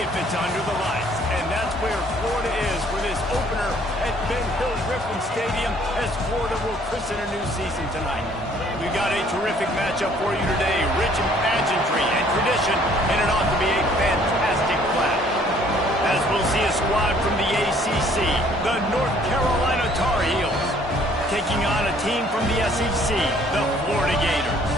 if it's under the lights. And that's where Florida is for this opener at Ben Hill Griffin Stadium as Florida will christen a new season tonight. We got a terrific matchup for you today, rich in pageantry and tradition, and it ought to be a fantastic clash. As we'll see a squad from the ACC, the North Carolina Tar Heels, taking on a team from the SEC, the Florida Gators.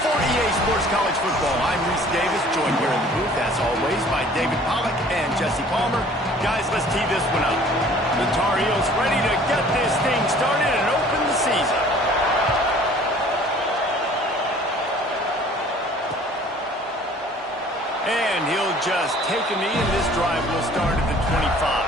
For EA Sports College Football, I'm Reese Davis, joined here in the booth, as always, by David Pollack and Jesse Palmer. Guys, let's tee this one up. The Tar Heels ready to get this thing started and open the season. And he'll just take a knee, and this drive will start at the 25.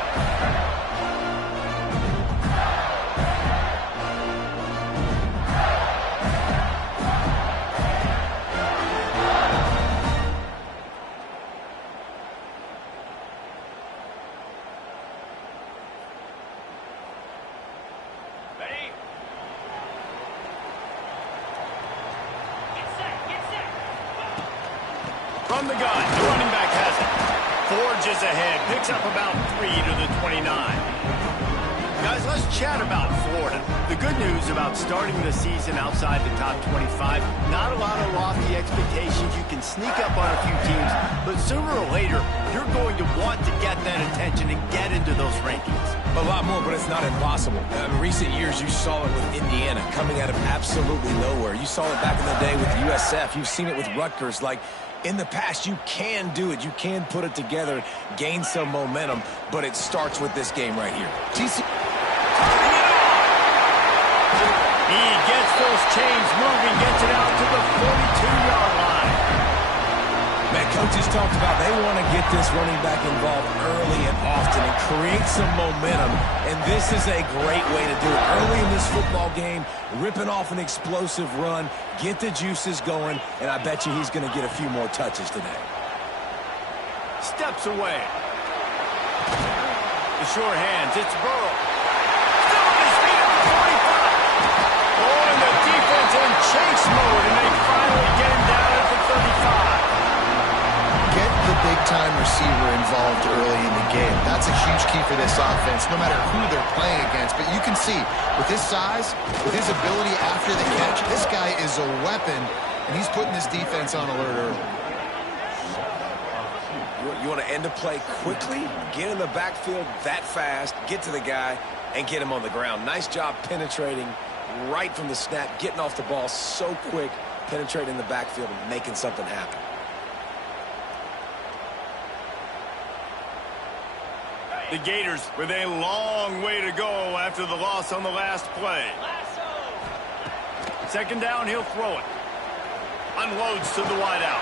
From the gun, the running back has it. Forges ahead, picks up about 3 to the 29. Guys, let's chat about Florida. The good news about starting the season outside the top 25, not a lot of lofty expectations. You can sneak up on a few teams, but sooner or later, you're going to want to get that attention and get into those rankings. A lot more, but it's not impossible. In recent years, you saw it with Indiana coming out of absolutely nowhere. You saw it back in the day with USF. You've seen it with Rutgers. Like, in the past, you can do it. You can put it together, gain some momentum, but it starts with this game right here. He gets those chains moving, gets it out to the 42-yard line. Man, coaches talked about they want to get this running back involved early and often and create some momentum, and this is a great way to do it. Early in this football game, ripping off an explosive run, get the juices going, and I bet you he's going to get a few more touches today. Steps away. The sure hands, it's Burrow. Still on his feet at the 45. Oh, and the defense in chase mode, and they finally get him down at the 35. Get the big-time receiver involved early in the game. That's a huge key for this offense, no matter who they're playing against. But you can see, with his size, with his ability after the catch, this guy is a weapon, and he's putting this defense on alert early. You want to end a play quickly, get in the backfield that fast, get to the guy, and get him on the ground. Nice job penetrating right from the snap, getting off the ball so quick, penetrating the backfield and making something happen. The Gators with a long way to go after the loss on the last play. Second down, he'll throw it. Unloads to the wideout.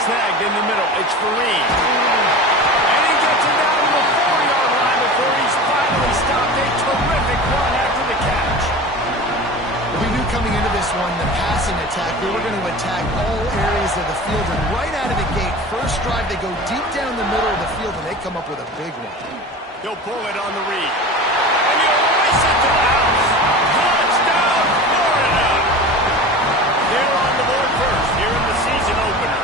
Snagged in the middle. It's Fareed. And he gets it down to the 4-yard line before he's finally stopped. A terrific run after the catch. We knew coming into this one, the passing attack, they were going to attack all areas of the field. And right out of the gate, first drive, they go deep down the middle of the field, and they come up with a big one. He'll pull it on the read. And he'll race it to the house. Touchdown, Florida! They're on the board first here in the season opener.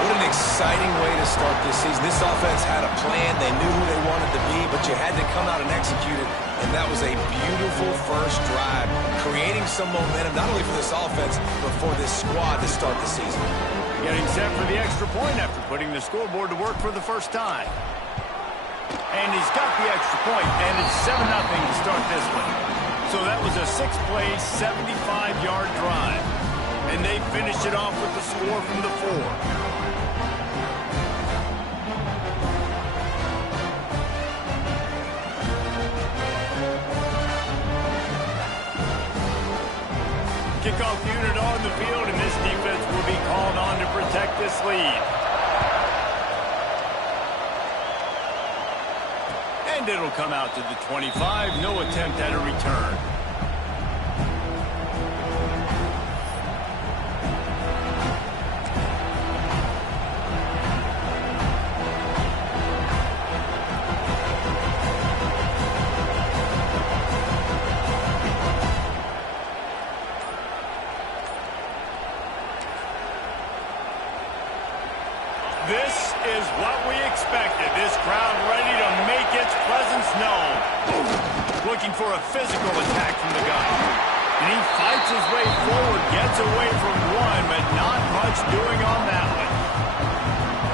What an exciting way to start this season. This offense had a plan. They knew who they wanted to be, but you had to come out and execute it. And that was a beautiful first drive, creating some momentum, not only for this offense, but for this squad to start the season. Getting set for the extra point after putting the scoreboard to work for the first time. And he's got the extra point, and it's 7-0 to start this one. So that was a 6-play, 75-yard drive. And they finished it off with the score from the 4. Kickoff unit on the field, and this defense will be called on to protect this lead. And it'll come out to the 25. No attempt at a return. This is what we expected. This crowd ready to make its presence known. Looking for a physical attack from the gun. And he fights his way forward, gets away from one, but not much doing on that one.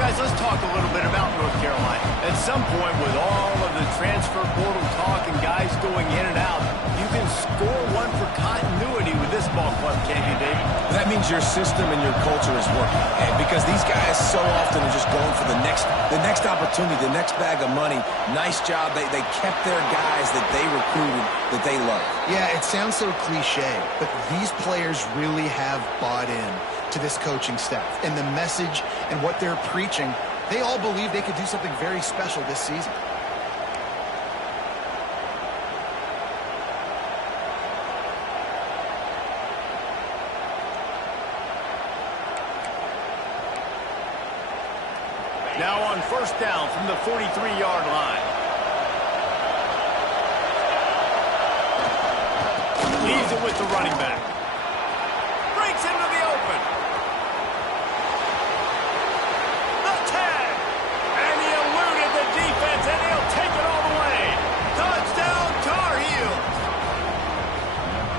Guys, let's talk a little bit about North Carolina. At some point, with all of the transfer portal talk and guys going in and out, you can score one for continuity with this ball club, can't you, Dave? That means your system and your culture is working. And because these guys so often are just going for the next opportunity, the next bag of money. Nice job. They kept their guys that they recruited, that they love. Yeah, it sounds so cliche, but these players really have bought in to this coaching staff and the message and what they're preaching. They all believe they could do something very special this season. Now on first down from the 43-yard line. Leaves it with the running back. Breaks into the open. The tag. And he eluded the defense, and he'll take it all the way. Touchdown, Tar Heels.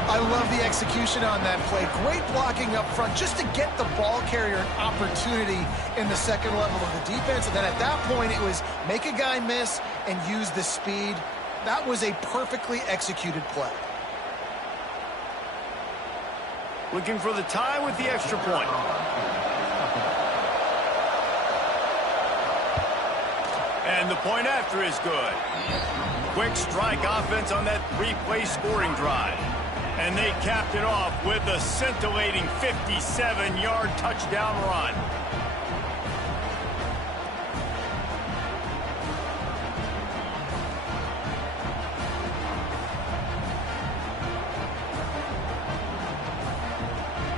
I love the execution on that play. Great blocking up front just to get the ball carrier an opportunity in the second level of the defense. And then at that point, it was make a guy miss and use the speed. That was a perfectly executed play. Looking for the tie with the extra point. And the point after is good. Quick strike offense on that three-play scoring drive. And they capped it off with a scintillating 57-yard touchdown run.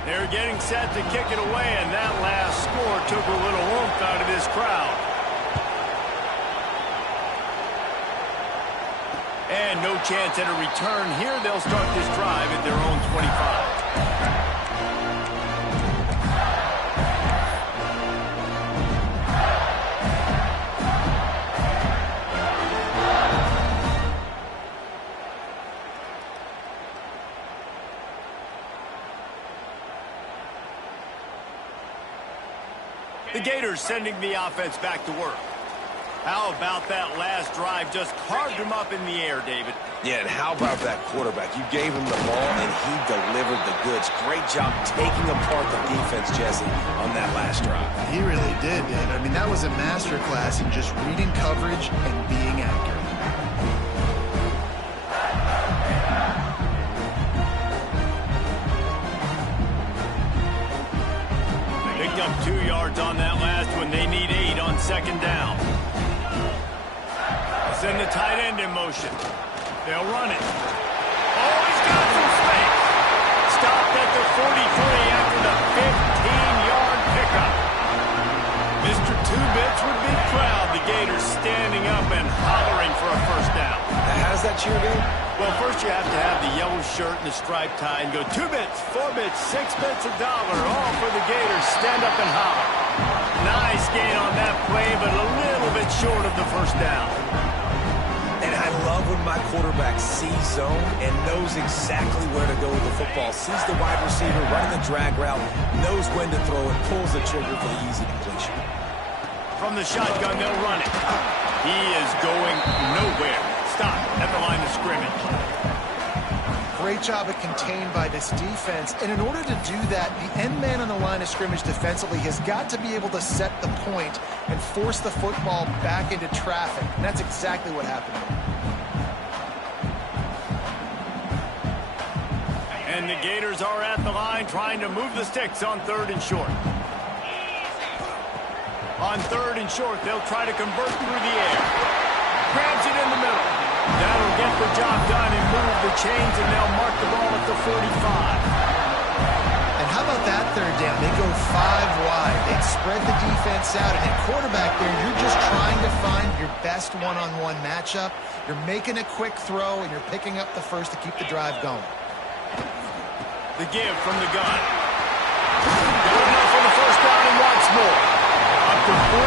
They're getting set to kick it away, and that last score took a little oomph out of this crowd. And no chance at a return here. They'll start this drive at their own 25. The Gators sending the offense back to work. How about that last drive? Just carved him up in the air, David. Yeah, and how about that quarterback? You gave him the ball, and he delivered the goods. Great job taking apart the defense, Jesse, on that last drive. He really did, Dave. I mean, that was a masterclass in just reading coverage and being accurate. Picked up 2 yards on that last one. They need 8 on second down. Send the tight end in motion. They'll run it. Oh, he's got some space. Stopped at the 43 after the 15-yard pickup. Mr. Two-Bits would be proud. The Gators standing up and hollering for a first down. Now, how does that cheer go? Well, first you have to have the yellow shirt and the striped tie and go 2 bits, 4 bits, 6 bits, $1, all for the Gators. Stand up and holler. Nice gain on that play, but a little bit short of the first down. And I love when my quarterback sees zone and knows exactly where to go with the football. Sees the wide receiver running the drag route, knows when to throw it, pulls the trigger for the easy completion. From the shotgun, they'll run it. He is going nowhere. Stop at the line of scrimmage. Great job at contained by this defense. And in order to do that, the end man on the line of scrimmage defensively has got to be able to set the point and force the football back into traffic. And that's exactly what happened. And the Gators are at the line trying to move the sticks on 3rd and short. On 3rd and short, they'll try to convert through the air. Grabs it in the middle. That'll get the job done and move the chains, and they'll mark the ball at the 45. And how about that 3rd down? They go 5 wide. They spread the defense out. And at quarterback there, you're just trying to find your best one-on-one matchup. You're making a quick throw, and you're picking up the first to keep the drive going. The give from the gun. Good enough for the first down and once more. A for 44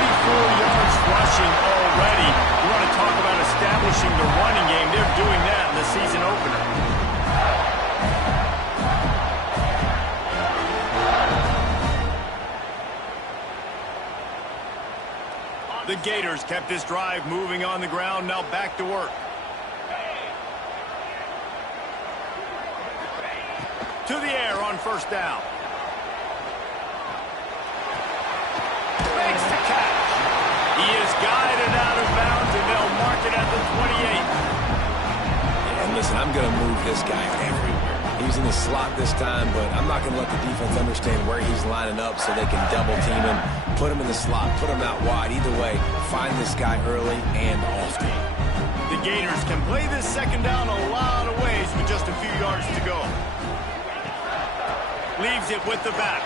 yards rushing already. You want to talk about establishing the running game. They're doing that in the season opener. The Gators kept this drive moving on the ground. Now back to work. To the air on first down. Makes the catch. He is guided out of bounds, and they'll mark it at the 28. Yeah, and listen, I'm going to move this guy everywhere. He's in the slot this time, but I'm not going to let the defense understand where he's lining up so they can double team him, put him in the slot, put him out wide. Either way, find this guy early and often. The Gators can play this second down a lot of ways with just a few yards to go. Leaves it with the back.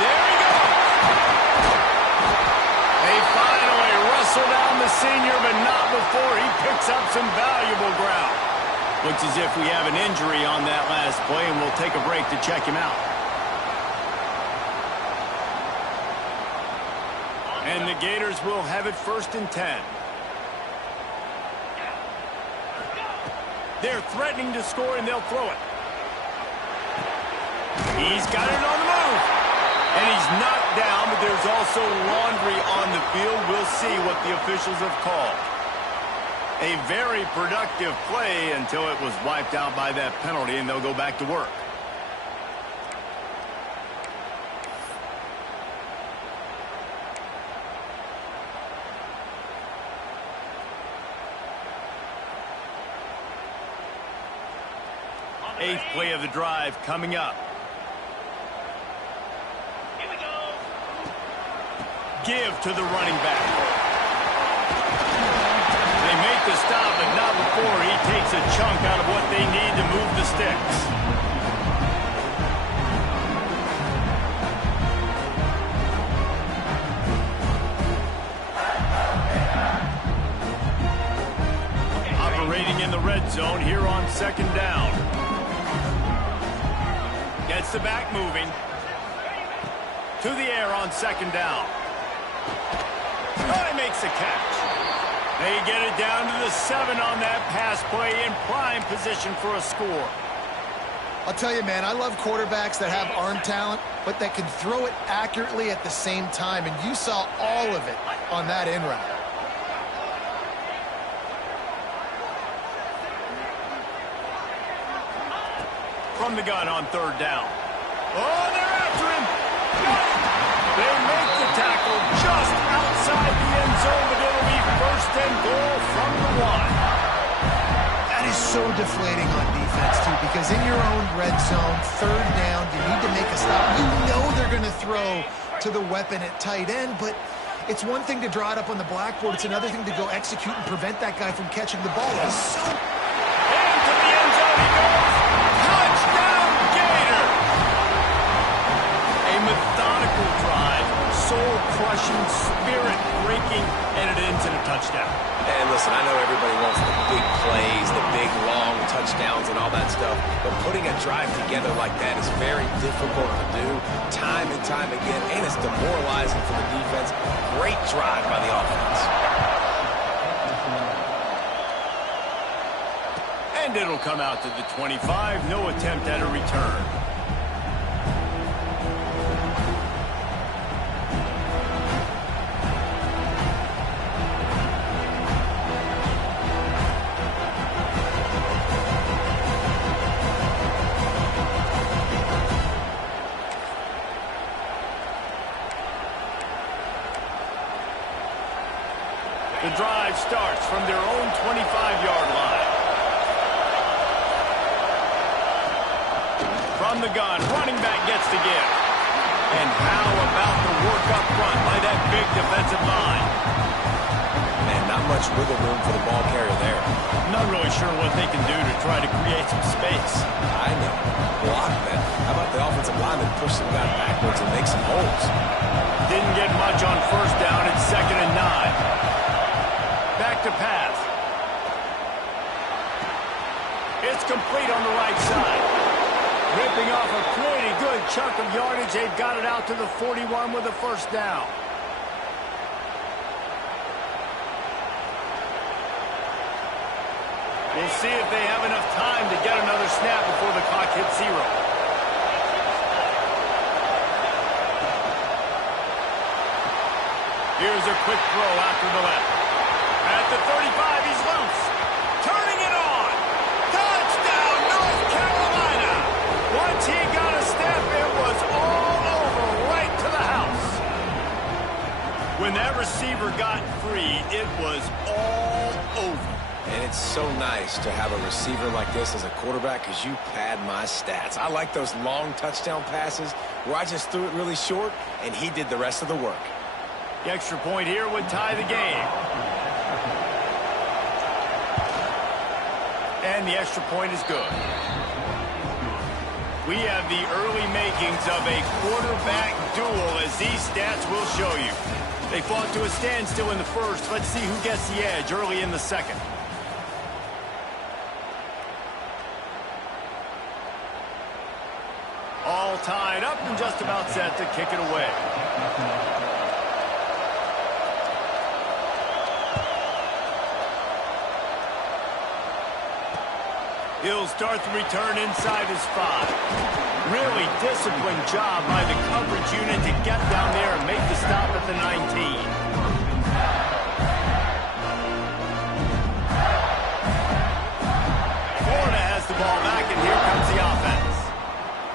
There he goes. They finally wrestle down the senior, but not before he picks up some valuable ground. Looks as if we have an injury on that last play, and we'll take a break to check him out. And the Gators will have it 1st and 10. They're threatening to score, and they'll throw it. He's got it on the move. And he's knocked down, but there's also laundry on the field. We'll see what the officials have called. A very productive play until it was wiped out by that penalty, and they'll go back to work. Eighth play of the drive coming up. Here we go. Give to the running back. They make the stop, but not before he takes a chunk out of what they need to move the sticks. Operating in the red zone here on second down. Gets the back moving. To the air on second down. Oh, he makes the catch. They get it down to the 7 on that pass play, in prime position for a score. I'll tell you, man, I love quarterbacks that have arm talent, but that can throw it accurately at the same time, and you saw all of it on that in route. From the gun on third down. Oh, they're after him. They make the tackle just outside the end zone, but it'll be 1st and goal from the 1. That is so deflating on defense, too, because in your own red zone, third down, you need to make a stop. You know they're going to throw to the weapon at tight end, but it's one thing to draw it up on the blackboard. It's another thing to go execute and prevent that guy from catching the ball. It's so... Into the end zone he goes. Touchdown, Gator! A methodical drive, soul-crushing, spirit-breaking, and it ends in a touchdown. And listen, I know everybody wants the big plays, the big, long touchdowns and all that stuff, but putting a drive together like that is very difficult to do time and time again, and it's demoralizing for the defense. Great drive by the offense. And it'll come out to the 25. No attempt at a return. The drive starts from their own 25-yard line. From the gun, running back gets the give. And how about the work up front by that big defensive line? Man, not much wiggle room for the ball carrier there. Not really sure what they can do to try to create some space. I know. Block, man. How about the offensive lineman push some guy backwards and make some holes? Didn't get much on first down. It's 2nd and 9. Back to pass. It's complete on the right side. Ripping off a pretty good chunk of yardage. They've got it out to the 41 with a 1st down. We'll see if they have enough time to get another snap before the clock hits 0. Here's a quick throw out to the left. At the 35, he's loose. Turning it on. Touchdown, North Carolina. Once he got a step, it was all over right to the house. When that receiver got free, it was all over. And it's so nice to have a receiver like this as a quarterback because you pad my stats. I like those long touchdown passes where I just threw it really short and he did the rest of the work. The extra point here would tie the game. And the extra point is good. We have the early makings of a quarterback duel, as these stats will show you. They fought to a standstill in the first. Let's see who gets the edge early in the second. All tied up and just about set to kick it away. He'll start the return inside his 5. Really disciplined job by the coverage unit to get down there and make the stop at the 19. Florida has the ball back, and here comes the offense.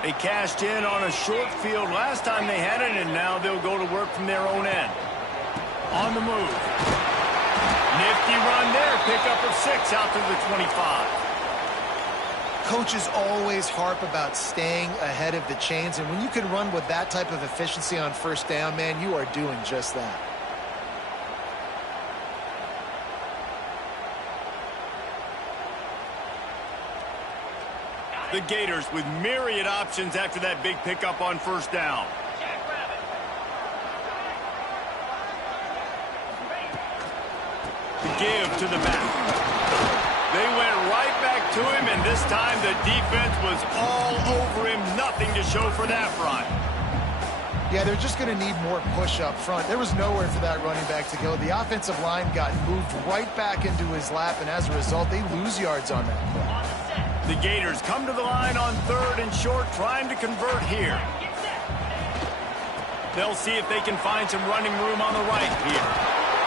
They cashed in on a short field last time they had it, and now they'll go to work from their own end. On the move. Nifty run there. Pickup of 6 out to the 25. Coaches always harp about staying ahead of the chains, and when you can run with that type of efficiency on first down, man, you are doing just that. The Gators with myriad options after that big pickup on first down. The give to the back. They went right back to him, and this time the defense was all over him. Nothing to show for that front. Yeah, they're just going to need more push up front. There was nowhere for that running back to go. The offensive line got moved right back into his lap, and as a result, they lose yards on that play. The Gators come to the line on 3rd and short, trying to convert here. They'll see if they can find some running room on the right here.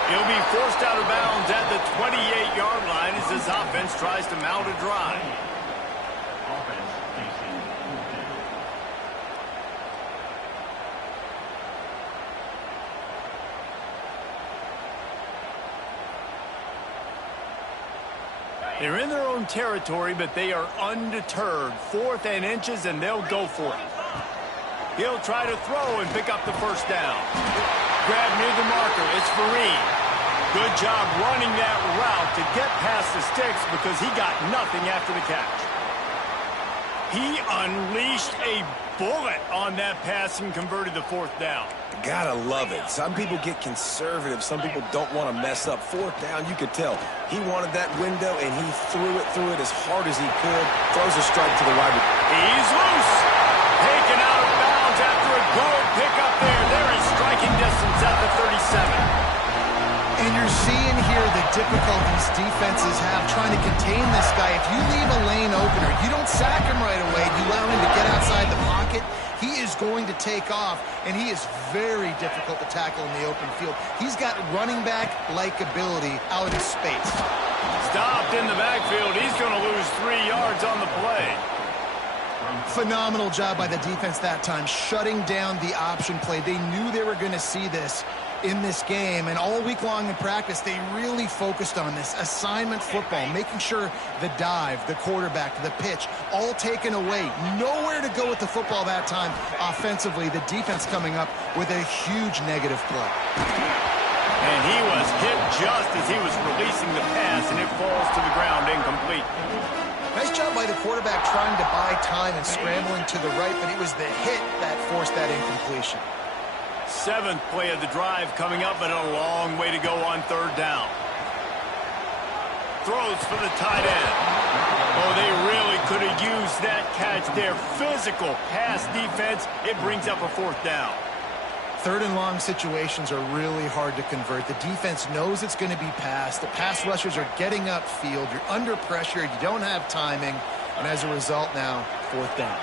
He'll be forced out of bounds at the 28-yard line as his offense tries to mount a drive. They're in their own territory, but they are undeterred. 4th and inches, and they'll go for it. He'll try to throw and pick up the first down. Grab near the marker. It's Fareed. Good job running that route to get past the sticks because he got nothing after the catch. He unleashed a bullet on that pass and converted the 4th down. Gotta love it. Some people get conservative. Some people don't want to mess up. 4th down, you could tell. He wanted that window, and he threw it as hard as he could. Throws a strike to the wide receiver. He's loose. Taken out of bounds after a good pickup there. They're in striking distance at the 37. And you're seeing here the difficulties defenses have trying to contain this guy. If you leave a lane opener, you don't sack him right away. You allow him to get outside the pocket. He is going to take off, and he is very difficult to tackle in the open field. He's got running back-like ability out of space. Stopped in the backfield. He's going to lose 3 yards on the play. Phenomenal job by the defense that time, shutting down the option play. They knew they were going to see this in this game, and all week long in practice, they really focused on this assignment football, making sure the dive, the quarterback, the pitch, all taken away. Nowhere to go with the football that time offensively. The defense coming up with a huge negative play. And he was hit just as he was releasing the pass, and it falls to the ground incomplete. Nice job by the quarterback trying to buy time and scrambling to the right, but it was the hit that forced that incompletion. 7th play of the drive coming up, but a long way to go on 3rd down. Throws for the tight end. Oh, they really could have used that catch there. Physical pass defense. It brings up a 4th down. Third and long situations are really hard to convert. The defense knows it's going to be passed. The pass rushers are getting upfield. You're under pressure. You don't have timing. And as a result now, fourth down.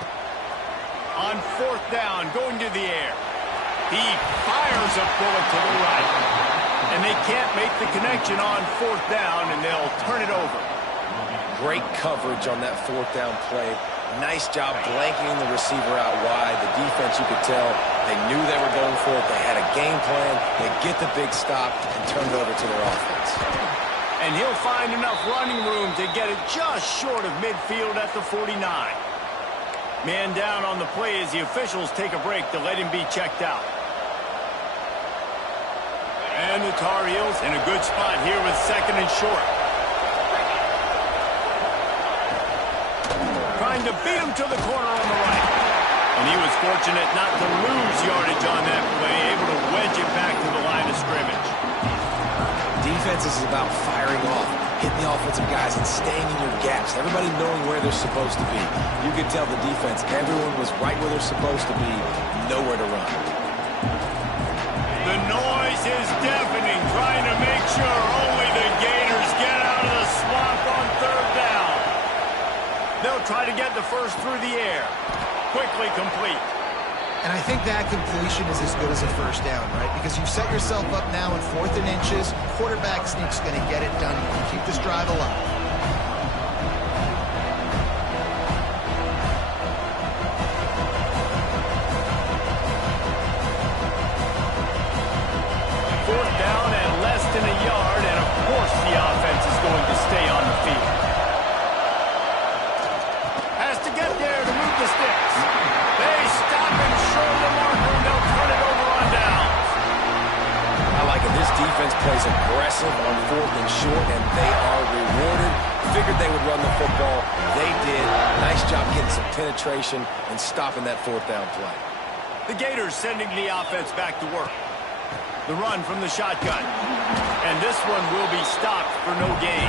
On fourth down, going to the air. He fires a bullet to the right. And they can't make the connection on fourth down, and they'll turn it over. Great coverage on that fourth down play. Nice job blanketing the receiver out wide. The defense, you could tell, they knew they were going for it. They had a game plan. They get the big stop and turn it over to their offense. And he'll find enough running room to get it just short of midfield at the 49. Man down on the play as the officials take a break to let him be checked out. And the Tar Heels in a good spot here with second and short. Trying to beat him to the corner on the right. And he was fortunate not to lose yardage on that play, able to wedge it back to the line of scrimmage. Defense is about firing off, hitting the offensive guys and staying in your gaps. Everybody knowing where they're supposed to be. You could tell the defense, everyone was right where they're supposed to be, nowhere to run. The noise is deafening, trying to make sure only the Gators get out of the swamp on third down. They'll try to get the first through the air. Quickly complete. And I think that completion is as good as a first down, right? Because you've set yourself up now in fourth and inches. Quarterback sneak's going to get it done. You can keep this drive alive. Fourth down and less than a yard, and of course the offense is going to stay on the field. Has to get there to move the sticks. They stop and show the marker, and they'll turn it over on downs. I like it. This defense plays aggressive on fourth and short, and they are rewarded. Figured they would run the football. They did. Nice job getting some penetration and stopping that fourth down play. The Gators sending the offense back to work. The run from the shotgun. And this one will be stopped for no gain.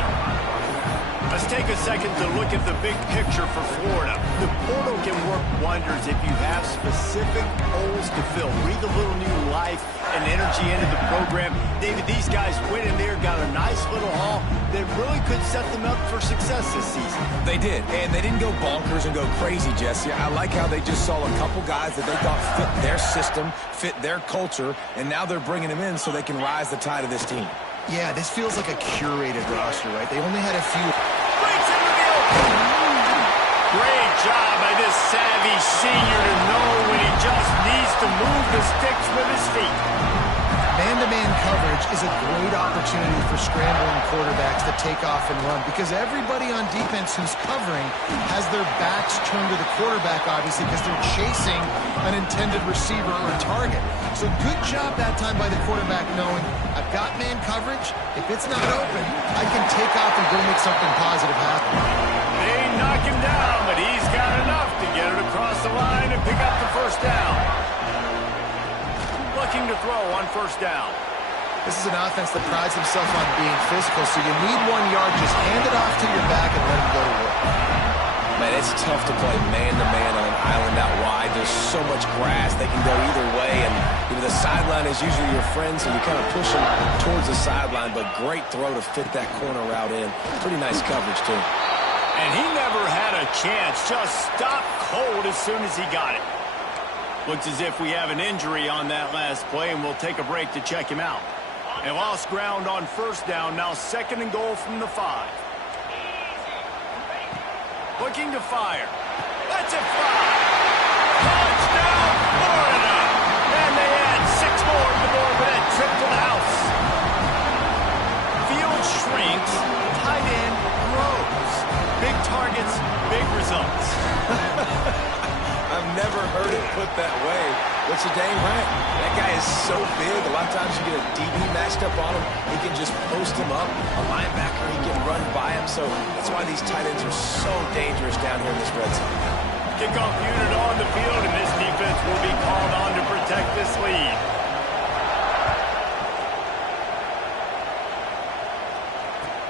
Let's take a second to look at the big picture for Florida. The portal can work wonders if you have specific holes to fill. Breathe a little new life and energy into the program. David, these guys went in there, got a nice little haul that really could set them up for success this season. They did, and they didn't go bonkers and go crazy, Jesse. I like how they just saw a couple guys that they thought fit their system, fit their culture, and now they're bringing them in so they can rise the tide of this team. Yeah, this feels like a curated roster, right? They only had a few. Breaks into the open. Great job by this savvy senior to know when he just needs to move the sticks with his feet. Man-to-man coverage is a great opportunity for scrambling quarterbacks to take off and run because everybody on defense who's covering has their backs turned to the quarterback, obviously, because they're chasing an intended receiver or target. So good job that time by the quarterback knowing, I've got man coverage. If it's not open, I can take off and go make something positive happen. They knock him down, but he's got enough to get it across the line and pick up the first down. Looking to throw on first down. This is an offense that prides himself on being physical, so you need 1 yard. Just hand it off to your back and let him go to work. Man, it's tough to play man-to-man on an island out wide. There's so much grass. They can go either way, and the sideline is usually your friend, so you kind of push them towards the sideline, but great throw to fit that corner route in. Pretty nice coverage, too. And he never had a chance. Just stopped cold as soon as he got it. Looks as if we have an injury on that last play, and we'll take a break to check him out. They lost ground on first down, now second and goal from the 5. Looking to fire. That's it, fly. Touchdown, Florida! And they add 6 more to the board with that trip to the house. Field shrinks, tight end grows. Big targets, big results. I've never heard it put that way. But you're dang right. That guy is so big. A lot of times you get a DB matched up on him. He can just post him up. A linebacker, he can run by him. So that's why these tight ends are so dangerous down here in this red zone. Kickoff unit on the field, and this defense will be called on to protect this lead.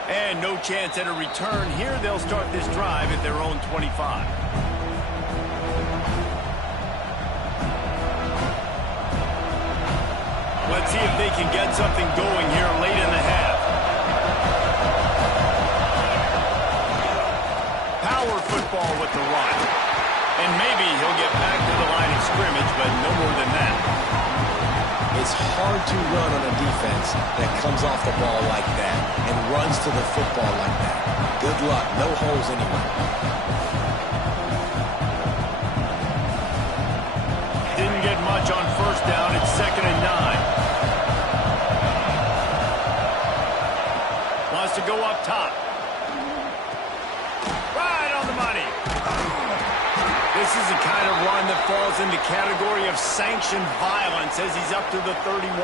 And no chance at a return here. They'll start this drive at their own 25. Let's see if they can get something going here late in the half. Power football with the run. And maybe he'll get back to the line of scrimmage, but no more than that. It's hard to run on a defense that comes off the ball like that and runs to the football like that. Good luck. No holes anywhere. Didn't get much on first down. It's 2nd and 9. Wants to go up top. Right on the money. This is the kind of run that falls in the category of sanctioned violence as he's up to the 31.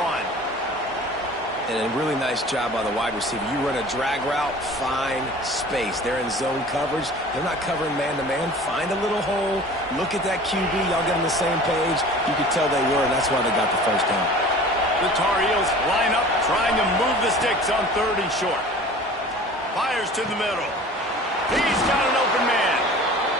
And a really nice job by the wide receiver. You run a drag route, find space. They're in zone coverage. They're not covering man-to-man. Find a little hole. Look at that QB. Y'all get on the same page. You could tell they were, and that's why they got the first down. The Tar Heels line up, trying to move the sticks on 3rd and short. Fires to the middle. He's got an open man.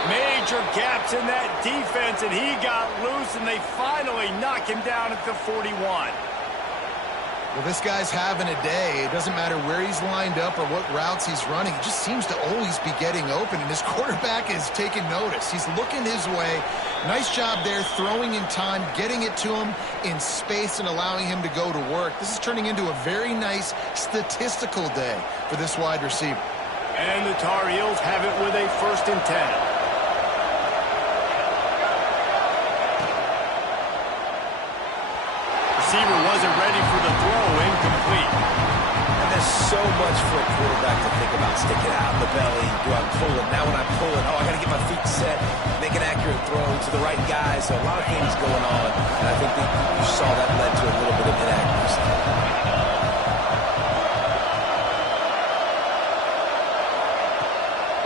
Major gaps in that defense, and he got loose, and they finally knock him down at the 41. Well, this guy's having a day. It doesn't matter where he's lined up or what routes he's running. He just seems to always be getting open, and his quarterback is taking notice. He's looking his way. Nice job there, throwing in time, getting it to him in space and allowing him to go to work. This is turning into a very nice statistical day for this wide receiver. And the Tar Heels have it with a 1st and 10. Receiver wasn't ready for the throw, incomplete. And there's so much for a quarterback to think about. Stick it out in the belly. Do I pull it? Now when I pull it, I got to get my feet set, make an accurate throw to the right guy. So a lot of things going on, and I think that you saw that led to a little bit of inaccuracy.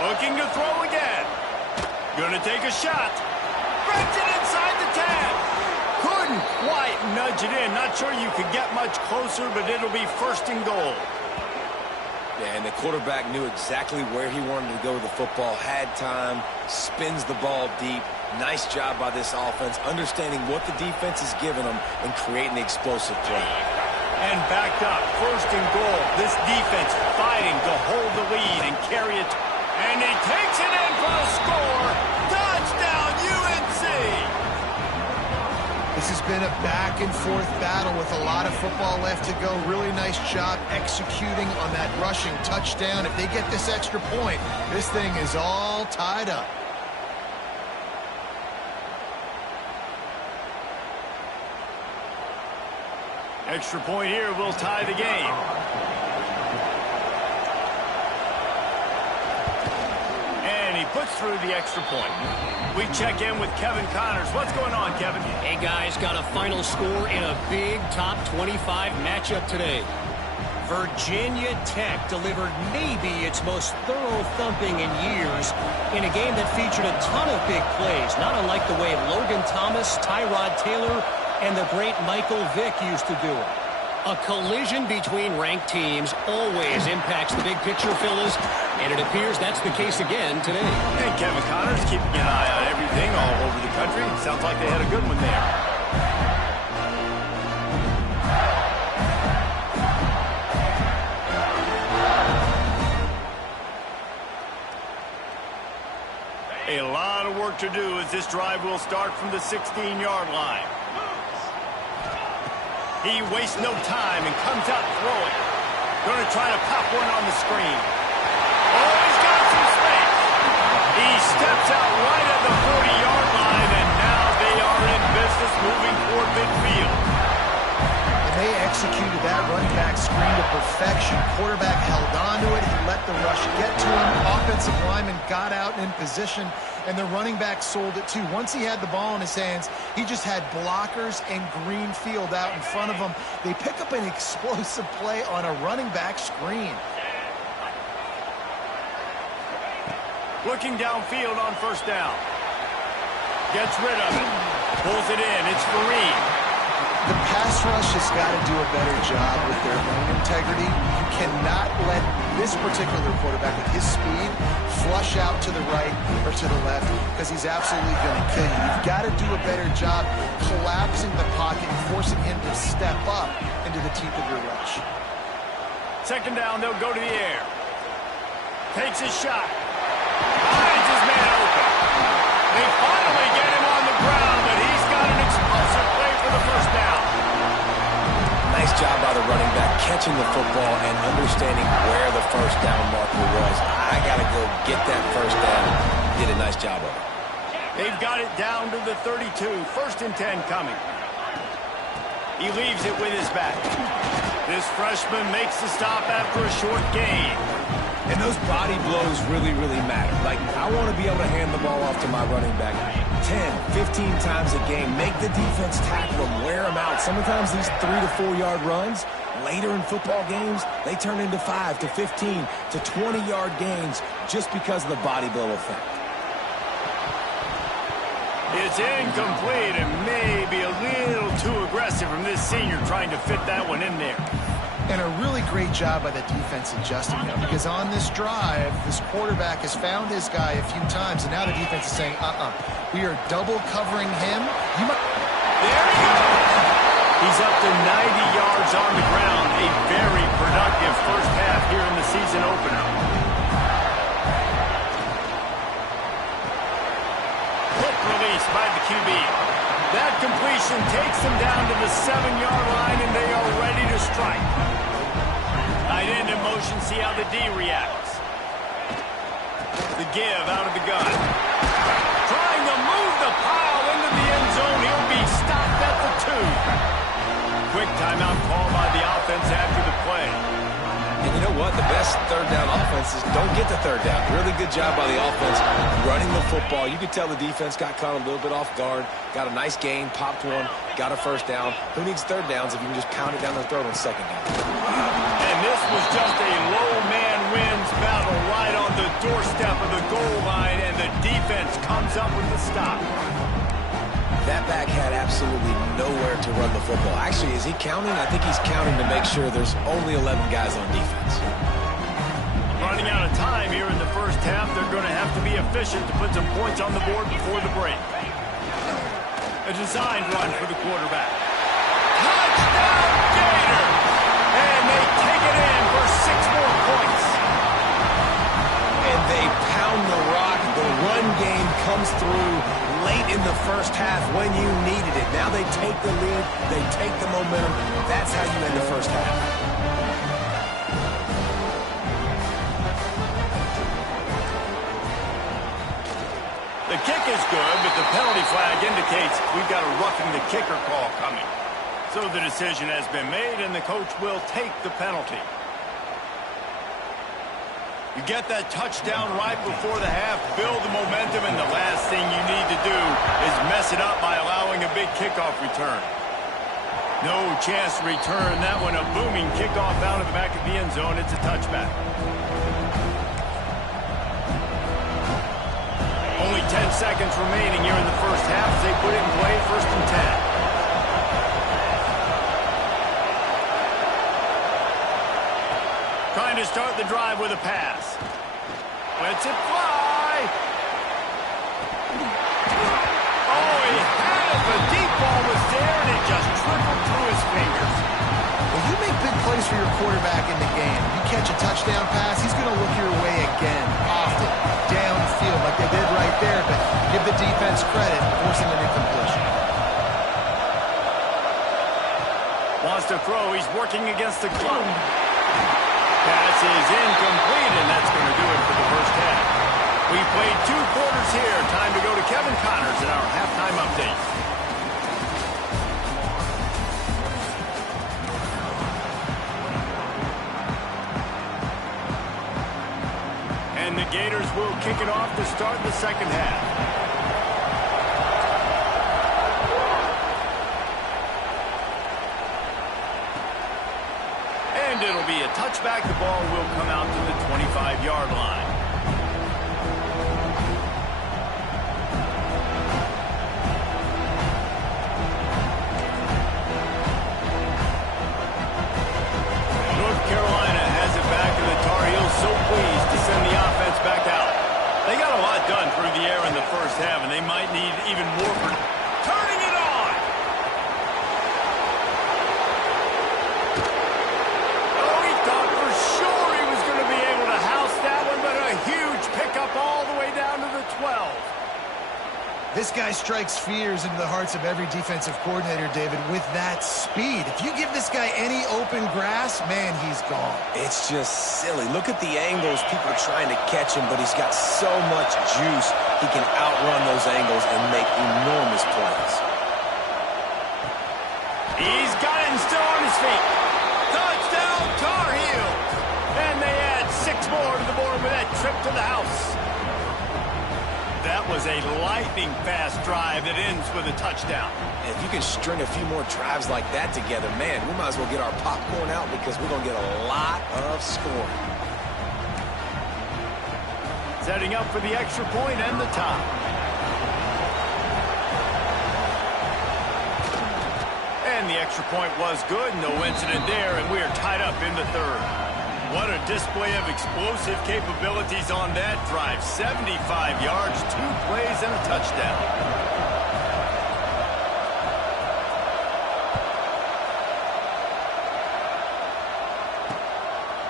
Looking to throw again. Gonna take a shot. Breaks it inside the 10. Couldn't quite nudge it in. Not sure you could get much closer, but it'll be 1st and goal. Yeah, and the quarterback knew exactly where he wanted to go with the football, had time, spins the ball deep. Nice job by this offense, understanding what the defense is giving them and creating the explosive play. And backed up, 1st and goal. This defense fighting to hold the lead and carry it. And he takes it in for a score. Touchdown, UNC! This has been a back-and-forth battle with a lot of football left to go. Really nice job executing on that rushing touchdown. If they get this extra point, this thing is all tied up. Extra point here will tie the game. And he puts through the extra point. We check in with Kevin Connors. What's going on, Kevin? Hey, guys, got a final score in a big top 25 matchup today. Virginia Tech delivered maybe its most thorough thumping in years in a game that featured a ton of big plays, not unlike the way Logan Thomas, Tyrod Taylor, and the great Michael Vick used to do it. A collision between ranked teams always impacts the big picture, fellas, and it appears that's the case again today. And Kevin Connors keeping an eye on everything all over the country. Sounds like they had a good one there. A lot of work to do as this drive will start from the 16-yard line. He wastes no time and comes out throwing. Going to try to pop one on the screen. Oh, he's got some space. He steps out right at the 40-yard line, and now they are in business moving toward midfield. And they executed that running back screen to perfection. Quarterback held on to it. He let the rush get to him. Offensive lineman got out in position, and the running back sold it too. Once he had the ball in his hands, he just had blockers and green field out in front of him. They pick up an explosive play on a running back screen. Looking downfield on 1st down. Gets rid of it. Pulls it in. It's Fareed. The pass rush has got to do a better job with their own integrity. You cannot let this particular quarterback with his speed flush out to the right or to the left because he's absolutely going to kill you. You've got to do a better job collapsing the pocket and forcing him to step up into the teeth of your rush. Second down, they'll go to the air. Takes his shot. Finds his man open. They finally get him on the ground, but he's got an explosive play for the first down. Nice job by the running back catching the football and understanding where the first down marker was. I got to go get that first down. Did a nice job of it. They've got it down to the 32. First and 10 coming. He leaves it with his back. This freshman makes the stop after a short gain. And those body blows really, really matter. Like, I want to be able to hand the ball off to my running back 10, 15 times a game. Make the defense tackle them, wear them out. Sometimes these 3 to 4 yard runs, later in football games, they turn into 5 to 15 to 20 yard gains just because of the body blow effect. It's incomplete and maybe a little too aggressive from this senior trying to fit that one in there. And a really great job by the defense adjusting him because on this drive, this quarterback has found his guy a few times, and now the defense is saying, we are double covering him. There he goes. He's up to 90 yards on the ground. A very productive first half here in the season opener. Quick release by the QB. That completion takes them down to the 7-yard line, and they are ready to strike. Tight end in motion, see how the D reacts. The give out of the gun. Trying to move the pile into the end zone. He'll be stopped at the 2. Quick timeout call by the offense after the play. And you know what? The best third down offense is don't get the third down. Really good job by the offense running the football. You could tell the defense got caught a little bit off guard. Got a nice gain, popped one, got a first down. Who needs third downs if you can just pound it down their throat on second down? And this was just a low man wins battle right on the doorstep of the goal line, and the defense comes up with the stop. That back had absolutely nowhere to run the football. Actually, is he counting? I think he's counting to make sure there's only 11 guys on defense. Running out of time here in the first half. They're going to have to be efficient to put some points on the board before the break. A designed run for the quarterback. Touchdown, Gator! And they take it in for 6 more points. And they pound the rock. The run game comes through late in the first half when you needed it. Now they take the lead. They take the momentum. That's how you end the first half. The kick is good, but the penalty flag indicates we've got a roughing the kicker call coming. So the decision has been made, and the coach will take the penalty. You get that touchdown right before the half, build the momentum, and the last thing you need to do is mess it up by allowing a big kickoff return. No chance to return that one. A booming kickoff out of the back of the end zone. It's a touchback. Only 10 seconds remaining here in the first half as they put it in play, 1st and 10. Trying to start the drive with a pass. Lets it fly. Oh, he had it. The deep ball was there, and it just trickled through his fingers. When you make big plays for your quarterback in the game, you catch a touchdown pass, he's going to look your way again, often, downfield, like they did right there, but give the defense credit, forcing an incompletion. Wants to throw. He's working against the clock. Pass is incomplete, and that's going to do it for the first half. We played 2 quarters here. Time to go to Kevin Connors in our halftime update. And the Gators will kick it off to start the second half. And it'll be a touchback. The ball will come out to the 25-yard line. North Carolina has This guy strikes fears into the hearts of every defensive coordinator, David, with that speed. If you give this guy any open grass, man, he's gone. It's just silly. Look at the angles. People are trying to catch him, but he's got so much juice. He can outrun those angles and make enormous plays. He's got it and still on his feet. Touchdown, Tar Heels. And they add 6 more to the board with that trip to the house. That was a lightning-fast drive that ends with a touchdown. If you can string a few more drives like that together, man, we might as well get our popcorn out because we're going to get a lot of scoring. Setting up for the extra point and the tie. And the extra point was good. No incident there, and we are tied up in the third. What a display of explosive capabilities on that drive. 75 yards, 2 plays, and a touchdown.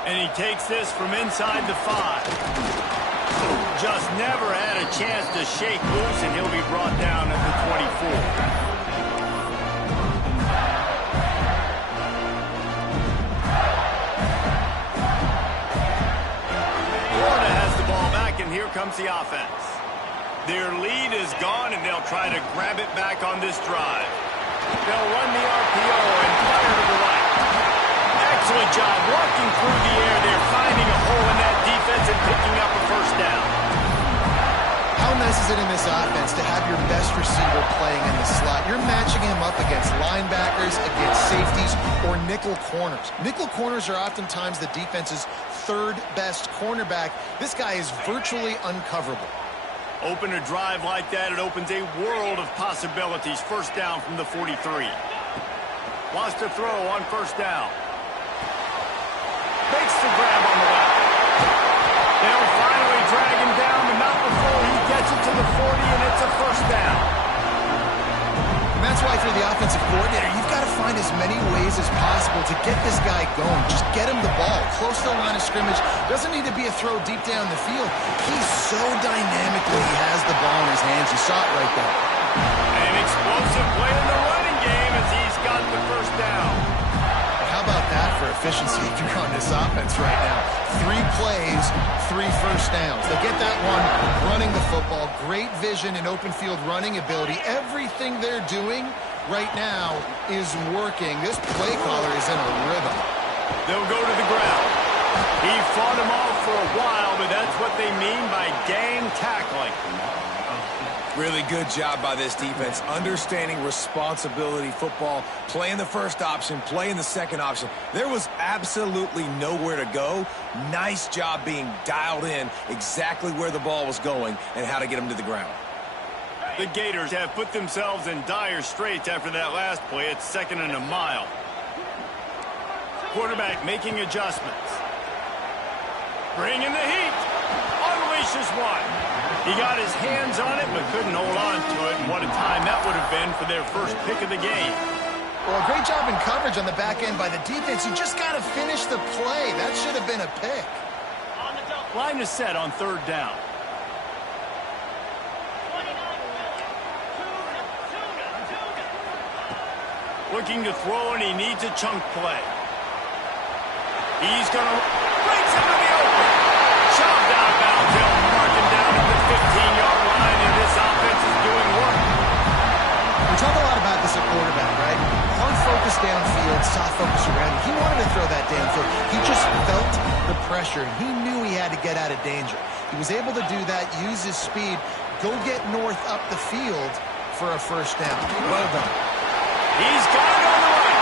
And he takes this from inside the 5. Just never had a chance to shake loose, and he'll be brought down at the 24. And here comes the offense. Their lead is gone, and they'll try to grab it back on this drive. They'll run the RPO and fire to the right. Excellent job working through the air. They're finding a hole in that defense and picking up a first down. How nice is it in this offense to have your best receiver playing in the slot? You're matching him up against linebackers, against safeties, or nickel corners. Nickel corners are oftentimes the defense's third best cornerback. This guy is virtually uncoverable. Open a drive like that, it opens a world of possibilities. First down from the 43. Wants to throw on first down. Makes the grab on the left. They'll finally drag him down, but not before he gets it to the 40, and it's a first down. And that's why for the offensive coordinator, you've got to find as many ways as possible to get this guy going. Just get him the ball close to the line of scrimmage. Doesn't need to be a throw deep down the field. He's so dynamic when he has the ball in his hands. You saw it right there. An explosive play in the running game as he's got the first down. How about that for efficiency if you're on this offense right now? 3 plays, 3 first downs. They get that one running the football. Great vision and open field running ability. Everything they're doing right now is working. This play caller is in a rhythm. They'll go to the ground. He fought him off for a while, but that's what they mean by gang tackling. Really good job by this defense, understanding responsibility football, playing the first option, playing the second option. There was absolutely nowhere to go. Nice job being dialed in exactly where the ball was going and how to get them to the ground. The Gators have put themselves in dire straits after that last play. It's 2nd and a mile. Quarterback making adjustments. Bringing the heat. Unleashes one. He got his hands on it, but couldn't hold on to it. And what a time that would have been for their first pick of the game. Well, a great job in coverage on the back end by the defense. You just got to finish the play. That should have been a pick. Line is set on 3rd down. Looking to throw, and he needs a chunk play. He's going to breaks into the open. Shoved out of bounds. They'll mark him down at the 15-yard line, and this offense is doing work. We talk a lot about this at quarterback, right? Hard focus downfield, soft focus around it. He wanted to throw that downfield. He just felt the pressure. He knew he had to get out of danger. He was able to do that, use his speed, go get north up the field for a first down. Well done. He's got it on the right.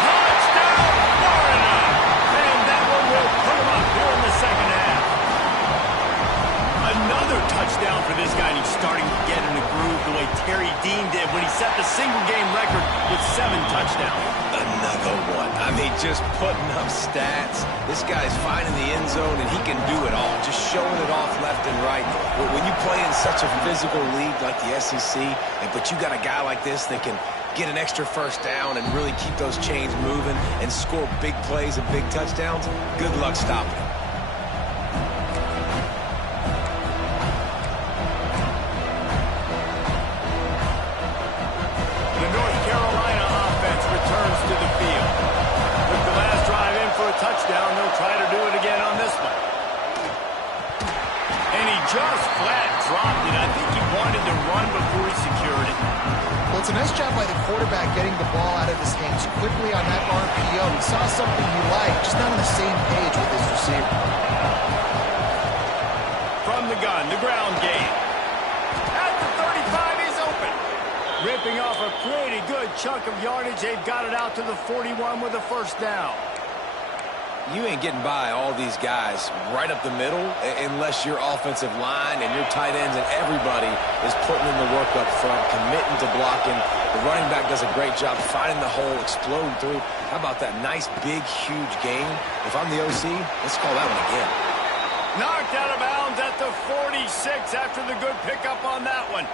Touchdown, Florida. And that one will put him up here in the second half. Another touchdown for this guy, and he's starting to get in the groove the way Terry Dean did when he set the single-game record with 7 touchdowns. Another one. I mean, just putting up stats. This guy's finding the end zone, and he can do it all, just showing it off left and right. When you play in such a physical league like the SEC, but you got a guy like this that can get an extra first down and really keep those chains moving and score big plays and big touchdowns, good luck stopping him. just flat dropped it. I think he wanted to run before he secured it. Well, it's a nice job by the quarterback getting the ball out of his hands quickly on that RPO. He saw something he liked, just not on the same page with his receiver. From the gun, the ground game. At the 35, he's open. Ripping off a pretty good chunk of yardage. They've got it out to the 41 with a first down. You ain't getting by all these guys right up the middle unless your offensive line and your tight ends and everybody is putting in the work up front, committing to blocking. The running back does a great job finding the hole, exploding through. How about that nice, big, huge gain? If I'm the OC, let's call that one again. Knocked out of bounds at the 46 after the good pickup on that one.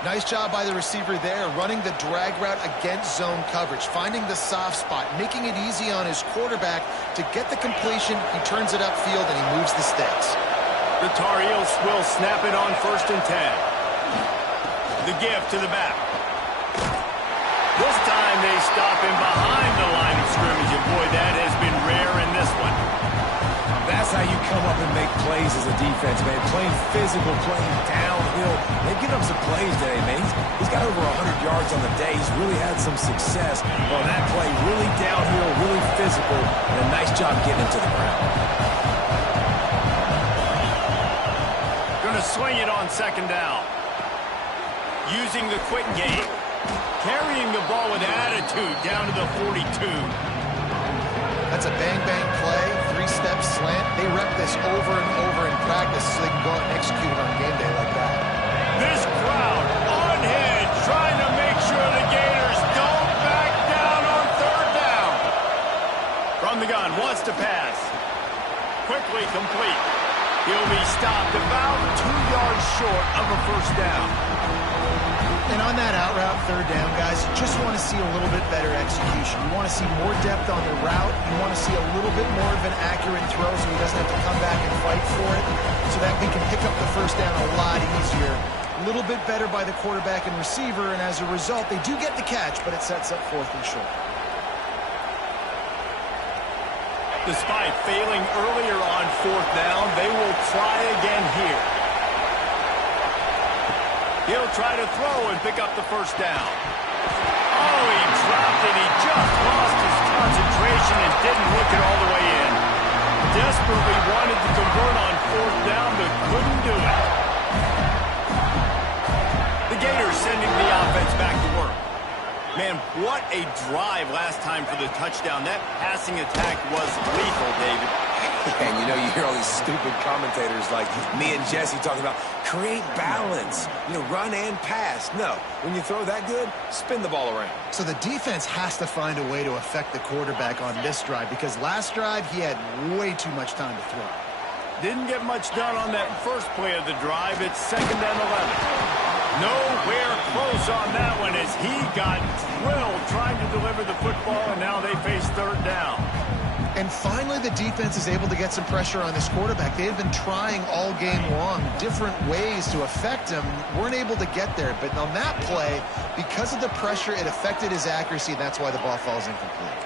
Nice job by the receiver there, running the drag route against zone coverage, finding the soft spot, making it easy on his quarterback to get the completion. He turns it upfield, and he moves the stakes. The Tar Heels will snap it on 1st and 10. The give to the back. This time they stop him behind the line of scrimmage, and boy, that has been rare in this one. That's how you come up and make plays as a defense, man. Playing physical, playing downhill. They've given him some plays today, man. He's got over 100 yards on the day. He's really had some success on that play. Really downhill, really physical, and a nice job getting it to the ground. Going to swing it on 2nd down. Using the quick game. Carrying the ball with attitude down to the 42. That's a bang-bang play, 3-step slant. They rep this over and over in practice so they can go out and execute it on game day like that. This crowd unhinged, trying to make sure the Gators don't back down on 3rd down. From the gun, wants to pass. Quickly complete. He'll be stopped about 2 yards short of a first down. And on that out route, 3rd down, guys, you just want to see a little bit better execution. You want to see more depth on the route. You want to see a little bit more of an accurate throw so he doesn't have to come back and fight for it, so that we can pick up the first down a lot easier. A little bit better by the quarterback and receiver, and as a result, they do get the catch, but it sets up 4th and short. Despite failing earlier on 4th down, they will try again here. He'll try to throw and pick up the first down. Oh, he dropped it. He just lost his concentration and didn't look it all the way in. Desperately wanted to convert on 4th down, but couldn't do it. The Gators sending the offense back to work. Man, what a drive last time for the touchdown. That passing attack was lethal, David. And you know, you hear all these stupid commentators like me and Jesse talking about create balance, run and pass. No, when you throw that good, spin the ball around. So the defense has to find a way to affect the quarterback on this drive, because last drive he had way too much time to throw. Didn't get much done on that first play of the drive. It's 2nd and 11. Nowhere close on that one as he got drilled trying to deliver the football, and now they face 3rd down. And finally, the defense is able to get some pressure on this quarterback. They had been trying all game long different ways to affect him. Weren't able to get there. But on that play, because of the pressure, it affected his accuracy, and that's why the ball falls incomplete.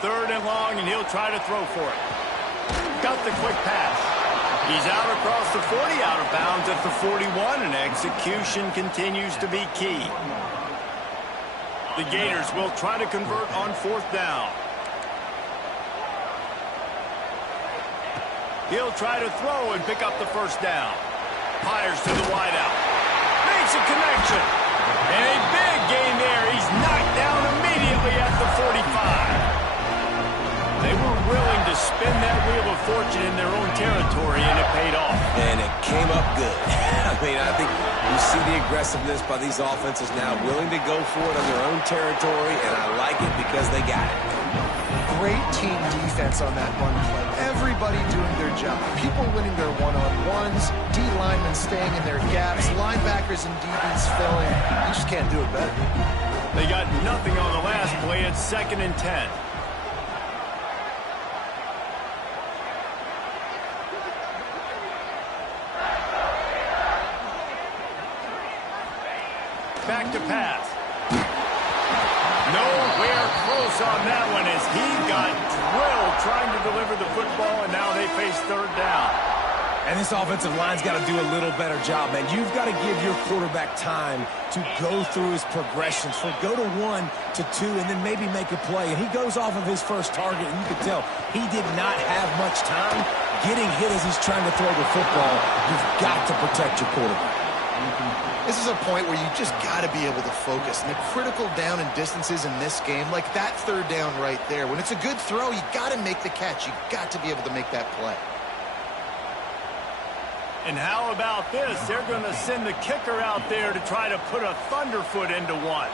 3rd and long, and he'll try to throw for it. Got the quick pass. He's out across the 40, out of bounds at the 41, and execution continues to be key. The Gators will try to convert on 4th down. He'll try to throw and pick up the first down. Fires to the wideout. Makes a connection. And a big gain there. He's knocked down immediately at the 45. They were willing to spin that wheel of fortune in their own territory, and it paid off. And it came up good. I think you see the aggressiveness by these offenses now, willing to go for it on their own territory, and I like it because they got it. Great team defense on that run play. Everybody doing their job. People winning their one-on-ones, D-linemen staying in their gaps, linebackers and DBs filling. You just can't do it better. They got nothing on the last play. It's 2nd and 10. Back to pass. Nowhere close on that one as he got drilled trying to deliver the football, and now they face 3rd down. And this offensive line's got to do a little better job, man. You've got to give your quarterback time to go through his progressions, from go to 1 to 2, and then maybe make a play. And he goes off of his first target, and you can tell he did not have much time getting hit as he's trying to throw the football. You've got to protect your quarterback. This is a point where you just got to be able to focus. And the critical down and distances in this game, like that third down right there, when it's a good throw, you got to make the catch. You got to be able to make that play. And how about this? They're going to send the kicker out there to try to put a thunderfoot into one.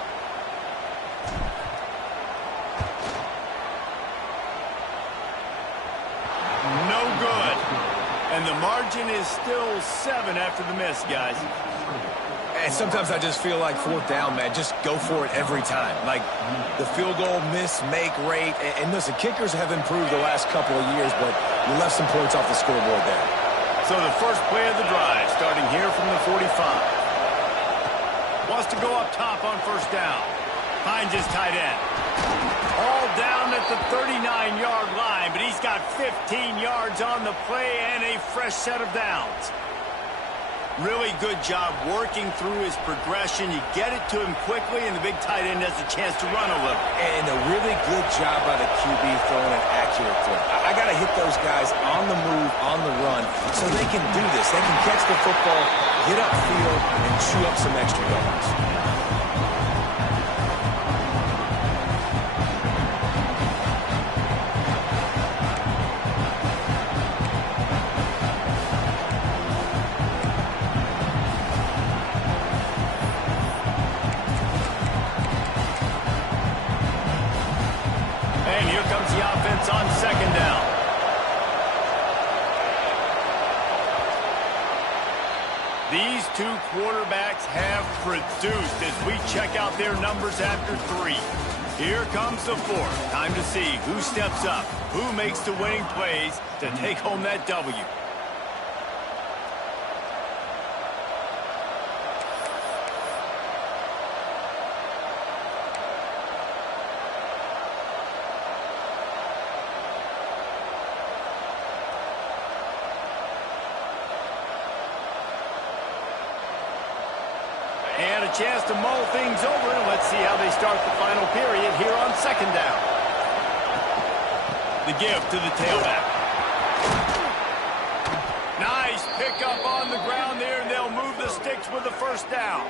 No good. And the margin is still 7 after the miss, guys. And sometimes I just feel like 4th down, man, just go for it every time. Like the field goal miss-make rate. And listen, kickers have improved the last couple of years, but you left some points off the scoreboard there. So the first play of the drive, starting here from the 45. Wants to go up top on first down. Finds his tight end. All down at the 39-yard line, but he's got 15 yards on the play and a fresh set of downs. Really good job working through his progression. You get it to him quickly, and the big tight end has a chance to run a little. And a really good job by the QB throwing an accurate throw. I got to hit those guys on the move, on the run, so they can do this. They can catch the football, get upfield, and chew up some extra yards. On second down. These two quarterbacks have produced as we check out their numbers after 3. Here comes the 4th. Time to see who steps up, who makes the winning plays to take home that W. And a chance to mull things over. Let's see how they start the final period here on second down. The give to the tailback. Nice pickup on the ground there, and they'll move the sticks with the first down.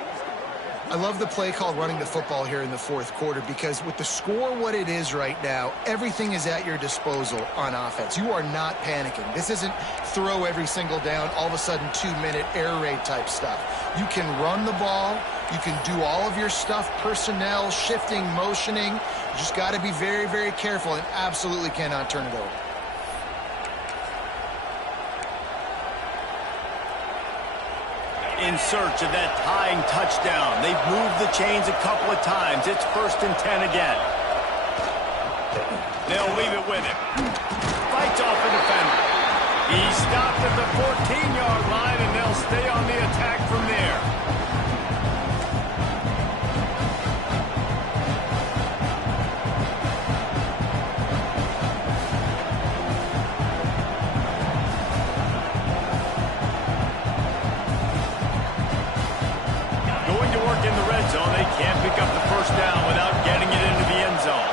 I love the play call running the football here in the 4th quarter, because with the score what it is right now, everything is at your disposal on offense. You are not panicking. This isn't throw every single down, all of a sudden 2-minute air raid type stuff. You can run the ball. You can do all of your stuff, personnel, shifting, motioning. You just got to be very, very careful and absolutely cannot turn it over. In search of that tying touchdown. They've moved the chains a couple of times. It's 1st and 10 again. They'll leave it with him. Fights off a defender. He's stopped at the 14-yard line, and they'll stay on the attack from there. In the red zone, they can't pick up the first down without getting it into the end zone.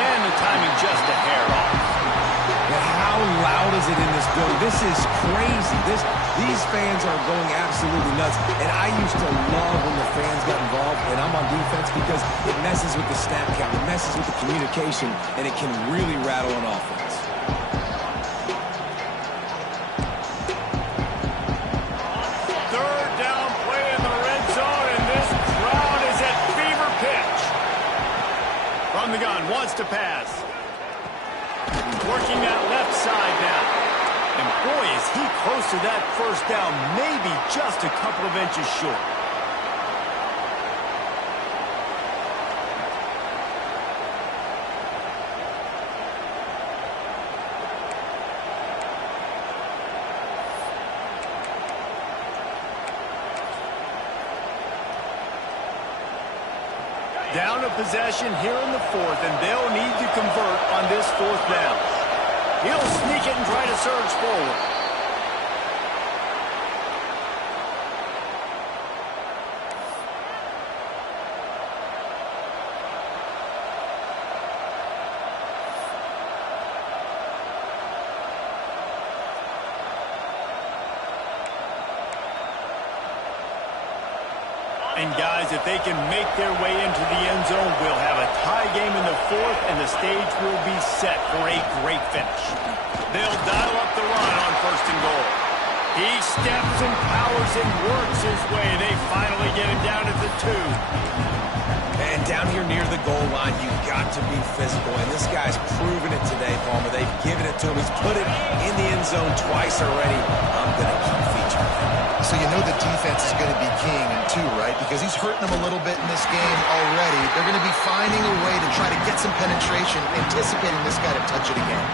And the timing just a hair off. But how loud is it in this building? This is crazy. These fans are going absolutely nuts. And I used to love when the fans got involved, and I'm on defense, because it messes with the snap count, it messes with the communication, and it can really rattle an offense. The gun wants to pass. Working that left side now. And boy, is he close to that first down, maybe just a couple of inches short. Down a possession here in the fourth, and they'll need to convert on this fourth down. He'll sneak it and try to surge forward. And guys, if they can make their way into the end zone, we'll have a tie game in the fourth, and the stage will be set for a great finish. They'll dial up the run on first and goal. He steps and powers and works his way. They finally get him down at the 2. And down here near the goal line, you've got to be physical. And this guy's proven it today, Palmer. They've given it to him. He's put it in the end zone twice already. I'm going to keep featuring him. So you know the defense is going to be keying him too, right? Because he's hurting them a little bit in this game already. They're going to be finding a way to try to get some penetration, anticipating this guy to touch it again.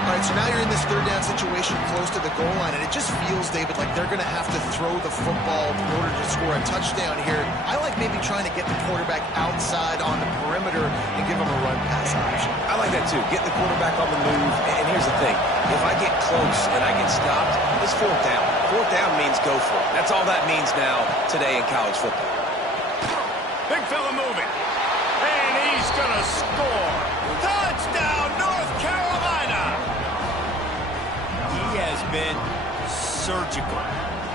All right, so now you're in this third down situation close to the goal line, and it just feels, David, like they're going to have to throw the football in order to score a touchdown here. I like maybe trying to get the quarterback outside on the perimeter and give him a run-pass option. I like that too. Get the quarterback on the move. And here's the thing. If I get close and I get stopped, it's fourth down. Fourth down means go for it. That's all that means now today in college football. Big fella moving. And he's going to score. Touchdown, North Carolina. He has been surgical.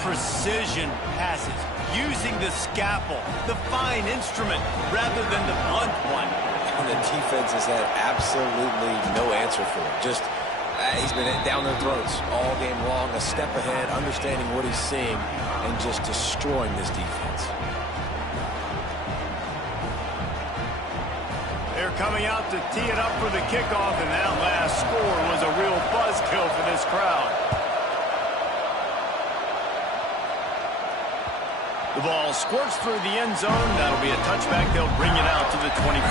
Precision passes. Using the scalpel, the fine instrument, rather than the blunt one. And the defense has had absolutely no answer for him. Just, he's been down their throats all game long, a step ahead, understanding what he's seeing, and just destroying this defense. They're coming out to tee it up for the kickoff, and that last score was a real buzzkill for this crowd. The ball squirts through the end zone. That'll be a touchback. They'll bring it out to the 25.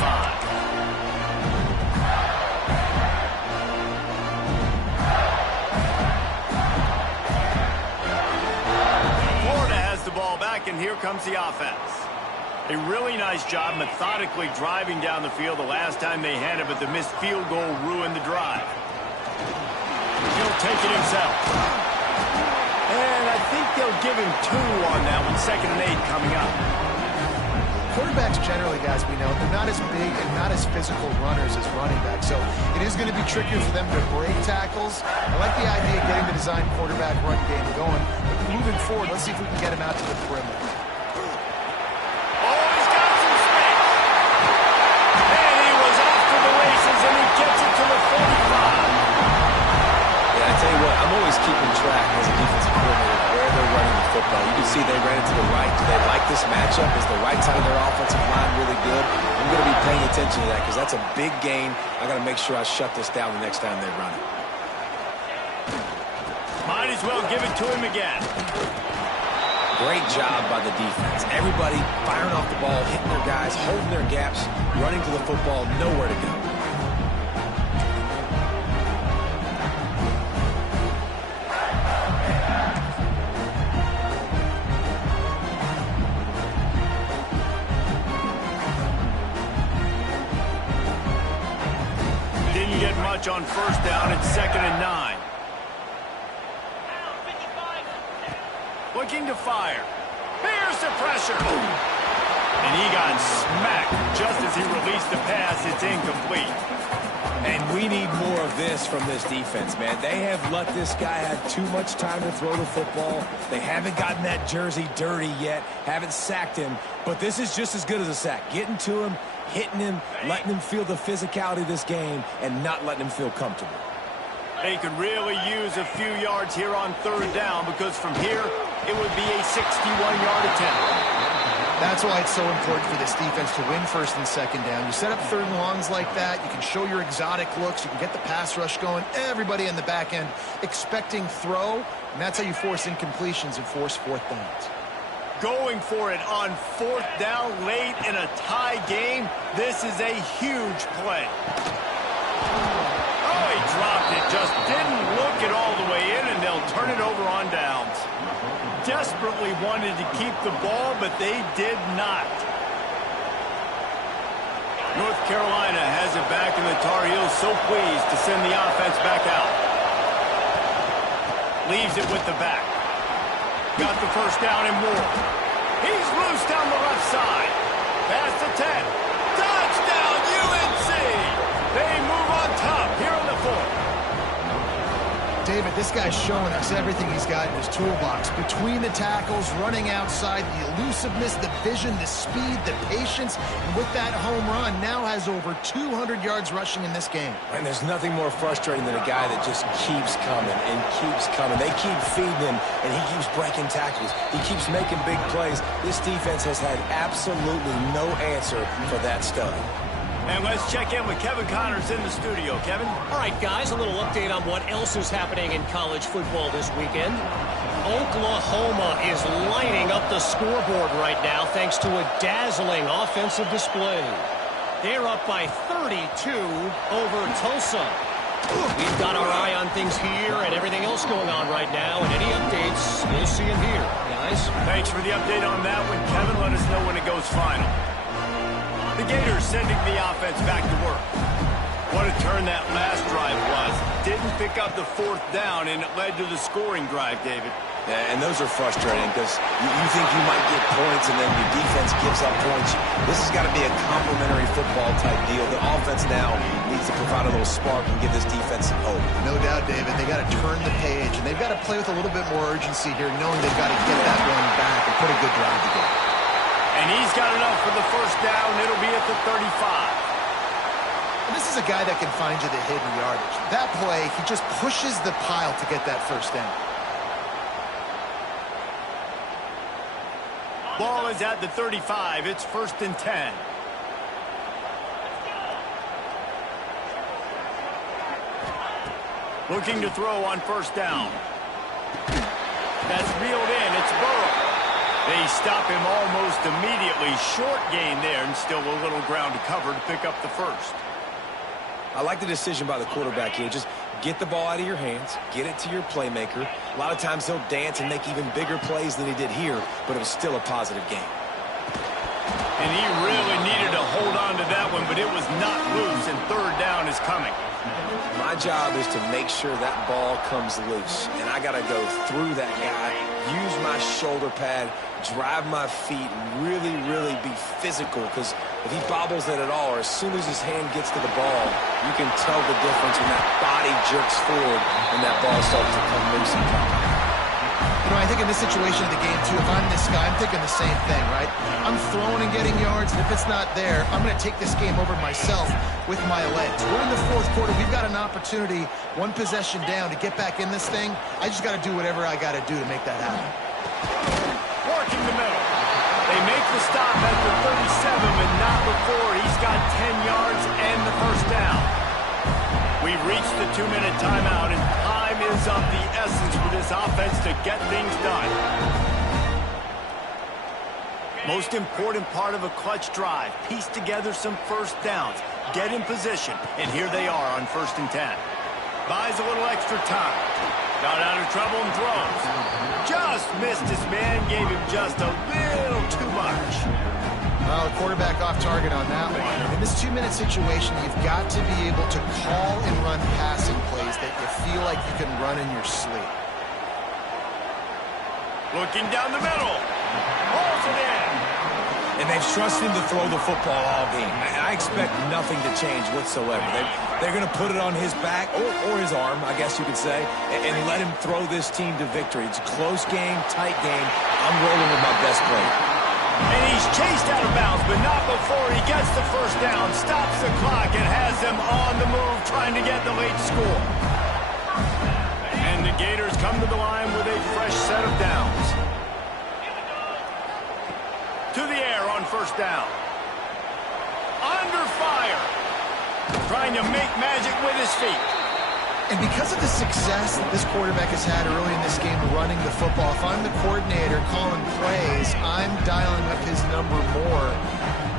Florida has the ball back, and here comes the offense. A really nice job methodically driving down the field the last time they had it, but the missed field goal ruined the drive. He'll take it himself. And I think they'll give him 2 on that one. 2nd and 8 coming up. Quarterbacks generally, guys, we know, they're not as big and not as physical runners as running backs. So it is going to be trickier for them to break tackles. I like the idea of getting the design quarterback run game going. But moving forward, let's see if we can get him out to the perimeter. Oh, he's got some space. And he was off to the races, and he gets it to the 45. I tell you what, I'm always keeping track as a defensive coordinator where they're running the football. You can see they ran it to the right. Do they like this matchup? Is the right side of their offensive line really good? I'm going to be paying attention to that because that's a big gain. I got to make sure I shut this down the next time they run it. Might as well give it to him again. Great job by the defense. Everybody firing off the ball, hitting their guys, holding their gaps, running to the football, nowhere to go. On first down, it's 2nd and 9. Looking to fire. Here's the pressure. And he got smacked just as he released the pass. It's incomplete. And we need more of this from this defense, man. They have let this guy have too much time to throw the football. They haven't gotten that jersey dirty yet, haven't sacked him. But this is just as good as a sack. Getting to him, hitting him, letting him feel the physicality of this game, and not letting him feel comfortable. They could really use a few yards here on 3rd down because from here, it would be a 61-yard attempt. That's why it's so important for this defense to win 1st and 2nd down. You set up 3rd and longs like that, you can show your exotic looks, you can get the pass rush going, everybody in the back end expecting throw, and that's how you force incompletions and force 4th downs. Going for it on 4th down late in a tie game. This is a huge play. Oh, he dropped it. Just didn't look it all the way in, and they'll turn it over on downs. Desperately wanted to keep the ball, but they did not. North Carolina has it back, and the Tar Heels so pleased to send the offense back out. Leaves it with the back. Got the first down and more. He's loose down the left side. Past the 10. Touchdown, UNC! They move on top here in the fourth. David, this guy's showing us everything he's got in his toolbox. Between the tackles, running outside, the elusiveness, the vision, the speed, the patience. And with that home run, now has over 200 yards rushing in this game. And there's nothing more frustrating than a guy that just keeps coming and keeps coming. They keep feeding him, and he keeps breaking tackles. He keeps making big plays. This defense has had absolutely no answer for that stud. And let's check in with Kevin Connors in the studio. Kevin? All right, guys, a little update on what else is happening in college football this weekend. Oklahoma is lighting up the scoreboard right now thanks to a dazzling offensive display. They're up by 32 over Tulsa. We've got our eye on things here and everything else going on right now, and any updates, we'll see them here, guys. Thanks for the update on that one, Kevin. Let us know when it goes final. The Gators sending the offense back to work. What a turn that last drive was. Didn't pick up the fourth down, and it led to the scoring drive, David. Yeah, and those are frustrating because you think you might get points and then your defense gives up points. This has got to be a complementary football type deal. The offense now needs to provide a little spark and give this defense some hope. No doubt, David. They got to turn the page, and they've got to play with a little bit more urgency here, knowing they've got to get that one back and put a good drive together. And he's got enough for the first down. It'll be at the 35. And this is a guy that can find you the hidden yardage. That play, he just pushes the pile to get that first down. Ball is at the 35. It's 1st and 10. Looking to throw on first down. That's reeled in. It's Burrow. They stop him almost immediately. Short gain there, and still a little ground to cover to pick up the first. I like the decision by the quarterback here. Just get the ball out of your hands, get it to your playmaker. A lot of times he'll dance and make even bigger plays than he did here, but it was still a positive game. And he really needed to hold on to that one, but it was not loose, and third down is coming. My job is to make sure that ball comes loose, and I got to go through that guy, use my shoulder pad, drive my feet, and really be physical, because if he bobbles it at all, or as soon as his hand gets to the ball, you can tell the difference when that body jerks forward and that ball starts to come loose and pop. You know, I think in this situation of the game, too, if I'm this guy, I'm thinking the same thing, right? I'm throwing and getting yards, and if it's not there, I'm going to take this game over myself with my legs. We're in the fourth quarter. We've got an opportunity, one possession down, to get back in this thing. I just got to do whatever I got to do to make that happen. Working the middle. They make the stop at the 37, but not before he's got 10 yards and the first down. We've reached the 2-minute timeout, and time is of the essence for this offense to get things done. Most important part of a clutch drive, piece together some first downs, get in position, and here they are on 1st and 10. Buys a little extra time. Got out of trouble and throws. Just missed his man, gave him just a little too much. Well, the quarterback off target on that one. In this 2-minute situation, you've got to be able to call and run passing plays that you feel like you can run in your sleep. Looking down the middle. Holds it in. And they've trusted him to throw the football all game. I expect nothing to change whatsoever. They're going to put it on his back, or his arm, I guess you could say, and let him throw this team to victory. It's a close game, tight game. I'm rolling with my best player. And he's chased out of bounds, but not before he gets the first down, stops the clock, and has them on the move trying to get the late score. And the Gators come to the line with a fresh set of downs. To the air on first down. Under fire. Trying to make magic with his feet. And because of the success that this quarterback has had early in this game running the football, if I'm the coordinator calling plays, I'm dialing up his number more.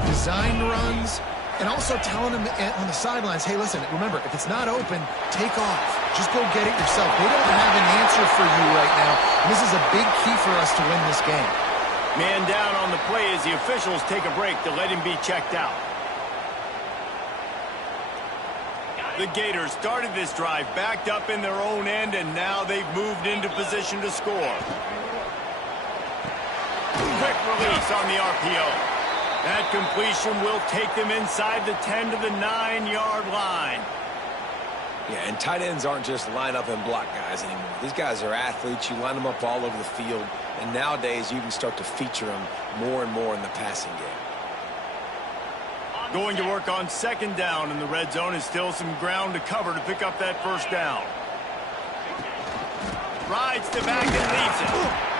Designed runs, and also telling him on the sidelines, hey, listen, remember, if it's not open, take off. Just go get it yourself. They don't have an answer for you right now. And this is a big key for us to win this game. Man down on the play as the officials take a break to let him be checked out. The Gators started this drive backed up in their own end, and now they've moved into position to score. Quick release on the RPO. That completion will take them inside the 10 to the 9-yard line. Yeah, and tight ends aren't just line up and block guys anymore. These guys are athletes. You line them up all over the field, and nowadays you can start to feature them more and more in the passing game. Going to work on second down, and the red zone is still some ground to cover to pick up that first down. Rides the back and leaves it.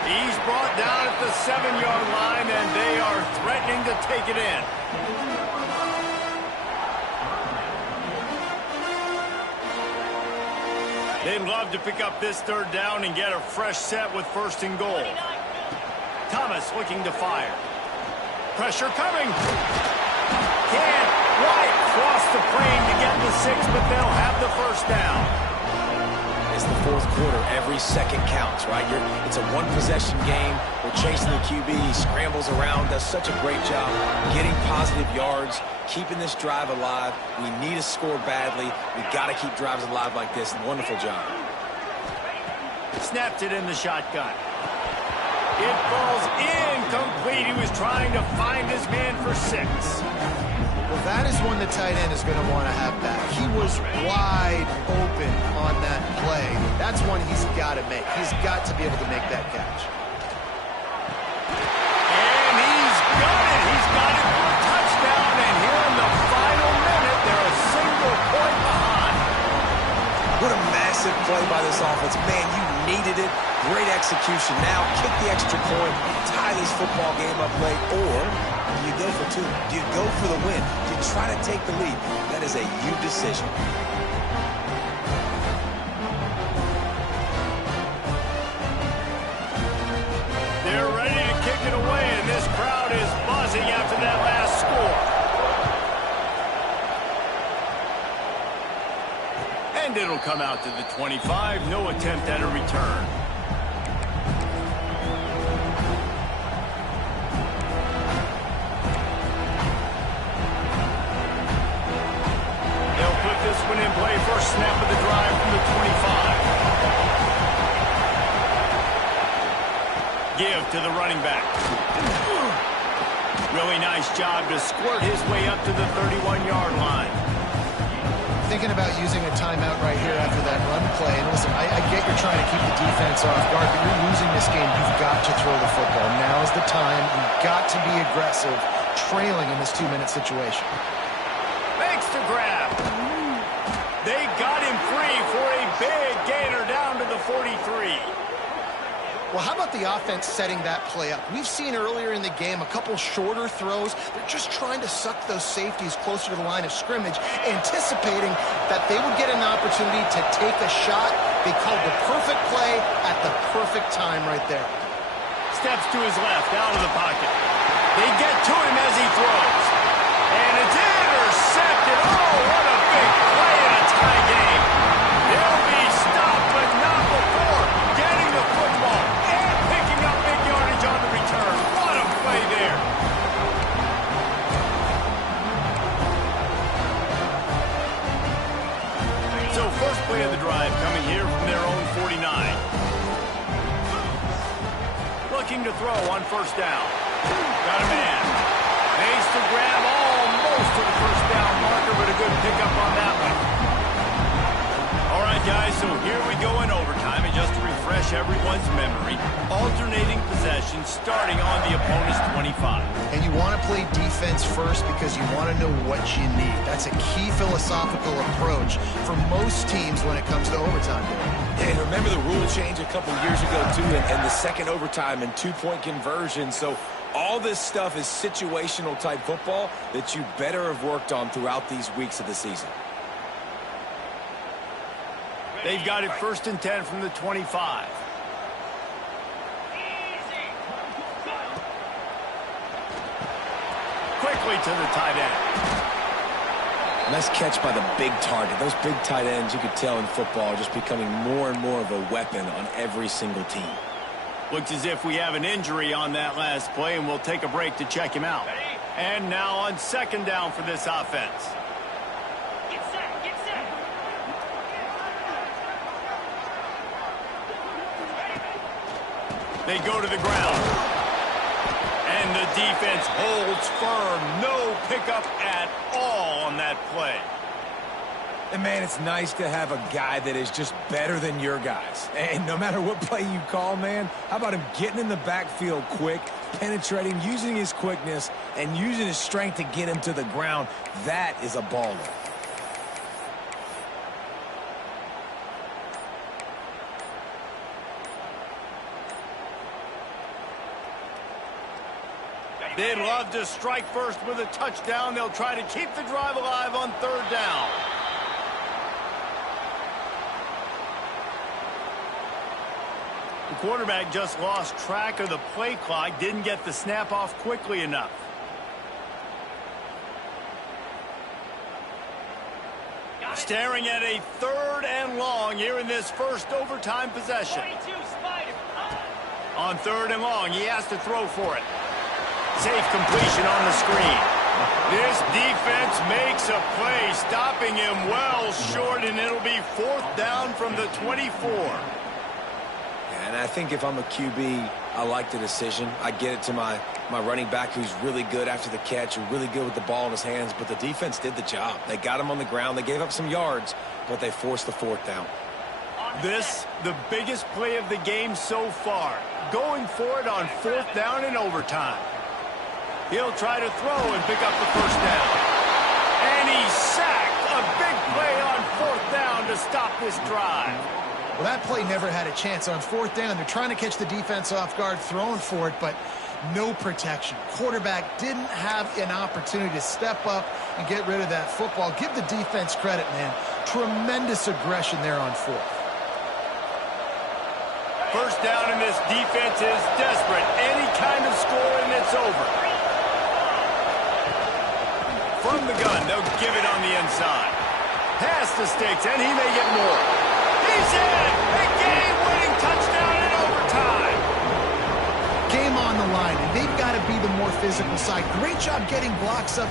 He's brought down at the 7-yard line, and they are threatening to take it in. They'd love to pick up this third down and get a fresh set with first and goal. Thomas looking to fire. Pressure coming. Can't quite cross the plane to get the 6, but they'll have the first down. It's the fourth quarter. Every second counts, right? It's a one-possession game. We're chasing the QB. He scrambles around, does such a great job getting positive yards, keeping this drive alive. We need a score badly. We've got to keep drives alive like this. Wonderful job. Snapped it in the shotgun. It falls incomplete. He was trying to find his man for 6. Well, that is one the tight end is going to want to have back. He was wide open on that play. That's one he's got to make. He's got to be able to make that catch. And he's got it. He's got it for a touchdown. And here in the final minute, they're a single point behind. What a massive play by this offense. Man, you needed it. Great execution. Now kick the extra point, tie this football game up late, or do you go for 2? Do you go for the win? Do you try to take the lead? That is a you decision. They're ready to kick it away, and this crowd is buzzing after that last score. And it'll come out to the 25. No attempt at a return. They'll put this one in play. First snap of the drive from the 25. Give to the running back. Really nice job to squirt his way up to the 31-yard line. Thinking about using a timeout right here after that run play. And listen, I get you're trying to keep the defense off guard, but you're losing this game. You've got to throw the football. Now is the time. You've got to be aggressive, trailing in this 2-minute situation. Makes the grab. They got him free for a big gainer down to the 43. Well, how about the offense setting that play up? We've seen earlier in the game a couple shorter throws. They're just trying to suck those safeties closer to the line of scrimmage, anticipating that they would get an opportunity to take a shot. They called the perfect play at the perfect time right there. Steps to his left, out of the pocket. They get to him as he throws. And it's intercepted. Oh, what a big play in a tie game. They'll be stopped, but not before getting the football and picking up big yardage on the return. What a play there. So first play of the drive coming here from their own 49. Looking to throw on first down. Got a man. Makes the grab almost to the first down marker, but a good pickup on that one. All right, guys, so here we go in overtime. And just to refresh everyone's memory, alternating possessions starting on the opponent's 25. And you want to play defense first because you want to know what you need. That's a key philosophical approach for most teams when it comes to overtime. And remember the rule change a couple years ago, too, and the second overtime and two-point conversion. So all this stuff is situational type football that you better have worked on throughout these weeks of the season. They've got it first and 10 from the 25. Quickly to the tight end. Nice catch by the big target. Those big tight ends, you could tell in football, are just becoming more and more of a weapon on every single team. Looks as if we have an injury on that last play, and we'll take a break to check him out. And now on second down for this offense. They go to the ground. And the defense holds firm. No pickup at all on that play. And, man, it's nice to have a guy that is just better than your guys. And no matter what play you call, man, how about him getting in the backfield quick, penetrating, using his quickness, and using his strength to get him to the ground? That is a baller. They'd love to strike first with a touchdown. They'll try to keep the drive alive on third down. The quarterback just lost track of the play clock, didn't get the snap off quickly enough. Staring at a third and long here in this first overtime possession. On third and long, he has to throw for it. Safe completion on the screen. This defense makes a play, stopping him well short, and it'll be fourth down from the 24. And I think if I'm a QB, I like the decision. I get it to my running back who's really good after the catch, really good with the ball in his hands, but the defense did the job. They got him on the ground. They gave up some yards, but they forced the fourth down. This, the biggest play of the game so far. Going for it on fourth down in overtime. He'll try to throw and pick up the first down. And he's sacked. A big play on fourth down to stop this drive. Well, that play never had a chance on fourth down. They're trying to catch the defense off guard, throwing for it, but no protection. Quarterback didn't have an opportunity to step up and get rid of that football. Give the defense credit, man. Tremendous aggression there on fourth. First down, and this defense is desperate. Any kind of score, and it's over. From the gun, they'll give it on the inside. Pass the sticks, and he may get more. He's in! A game-winning touchdown in overtime! Game on the line, and they've got to be the more physical side. Great job getting blocks up.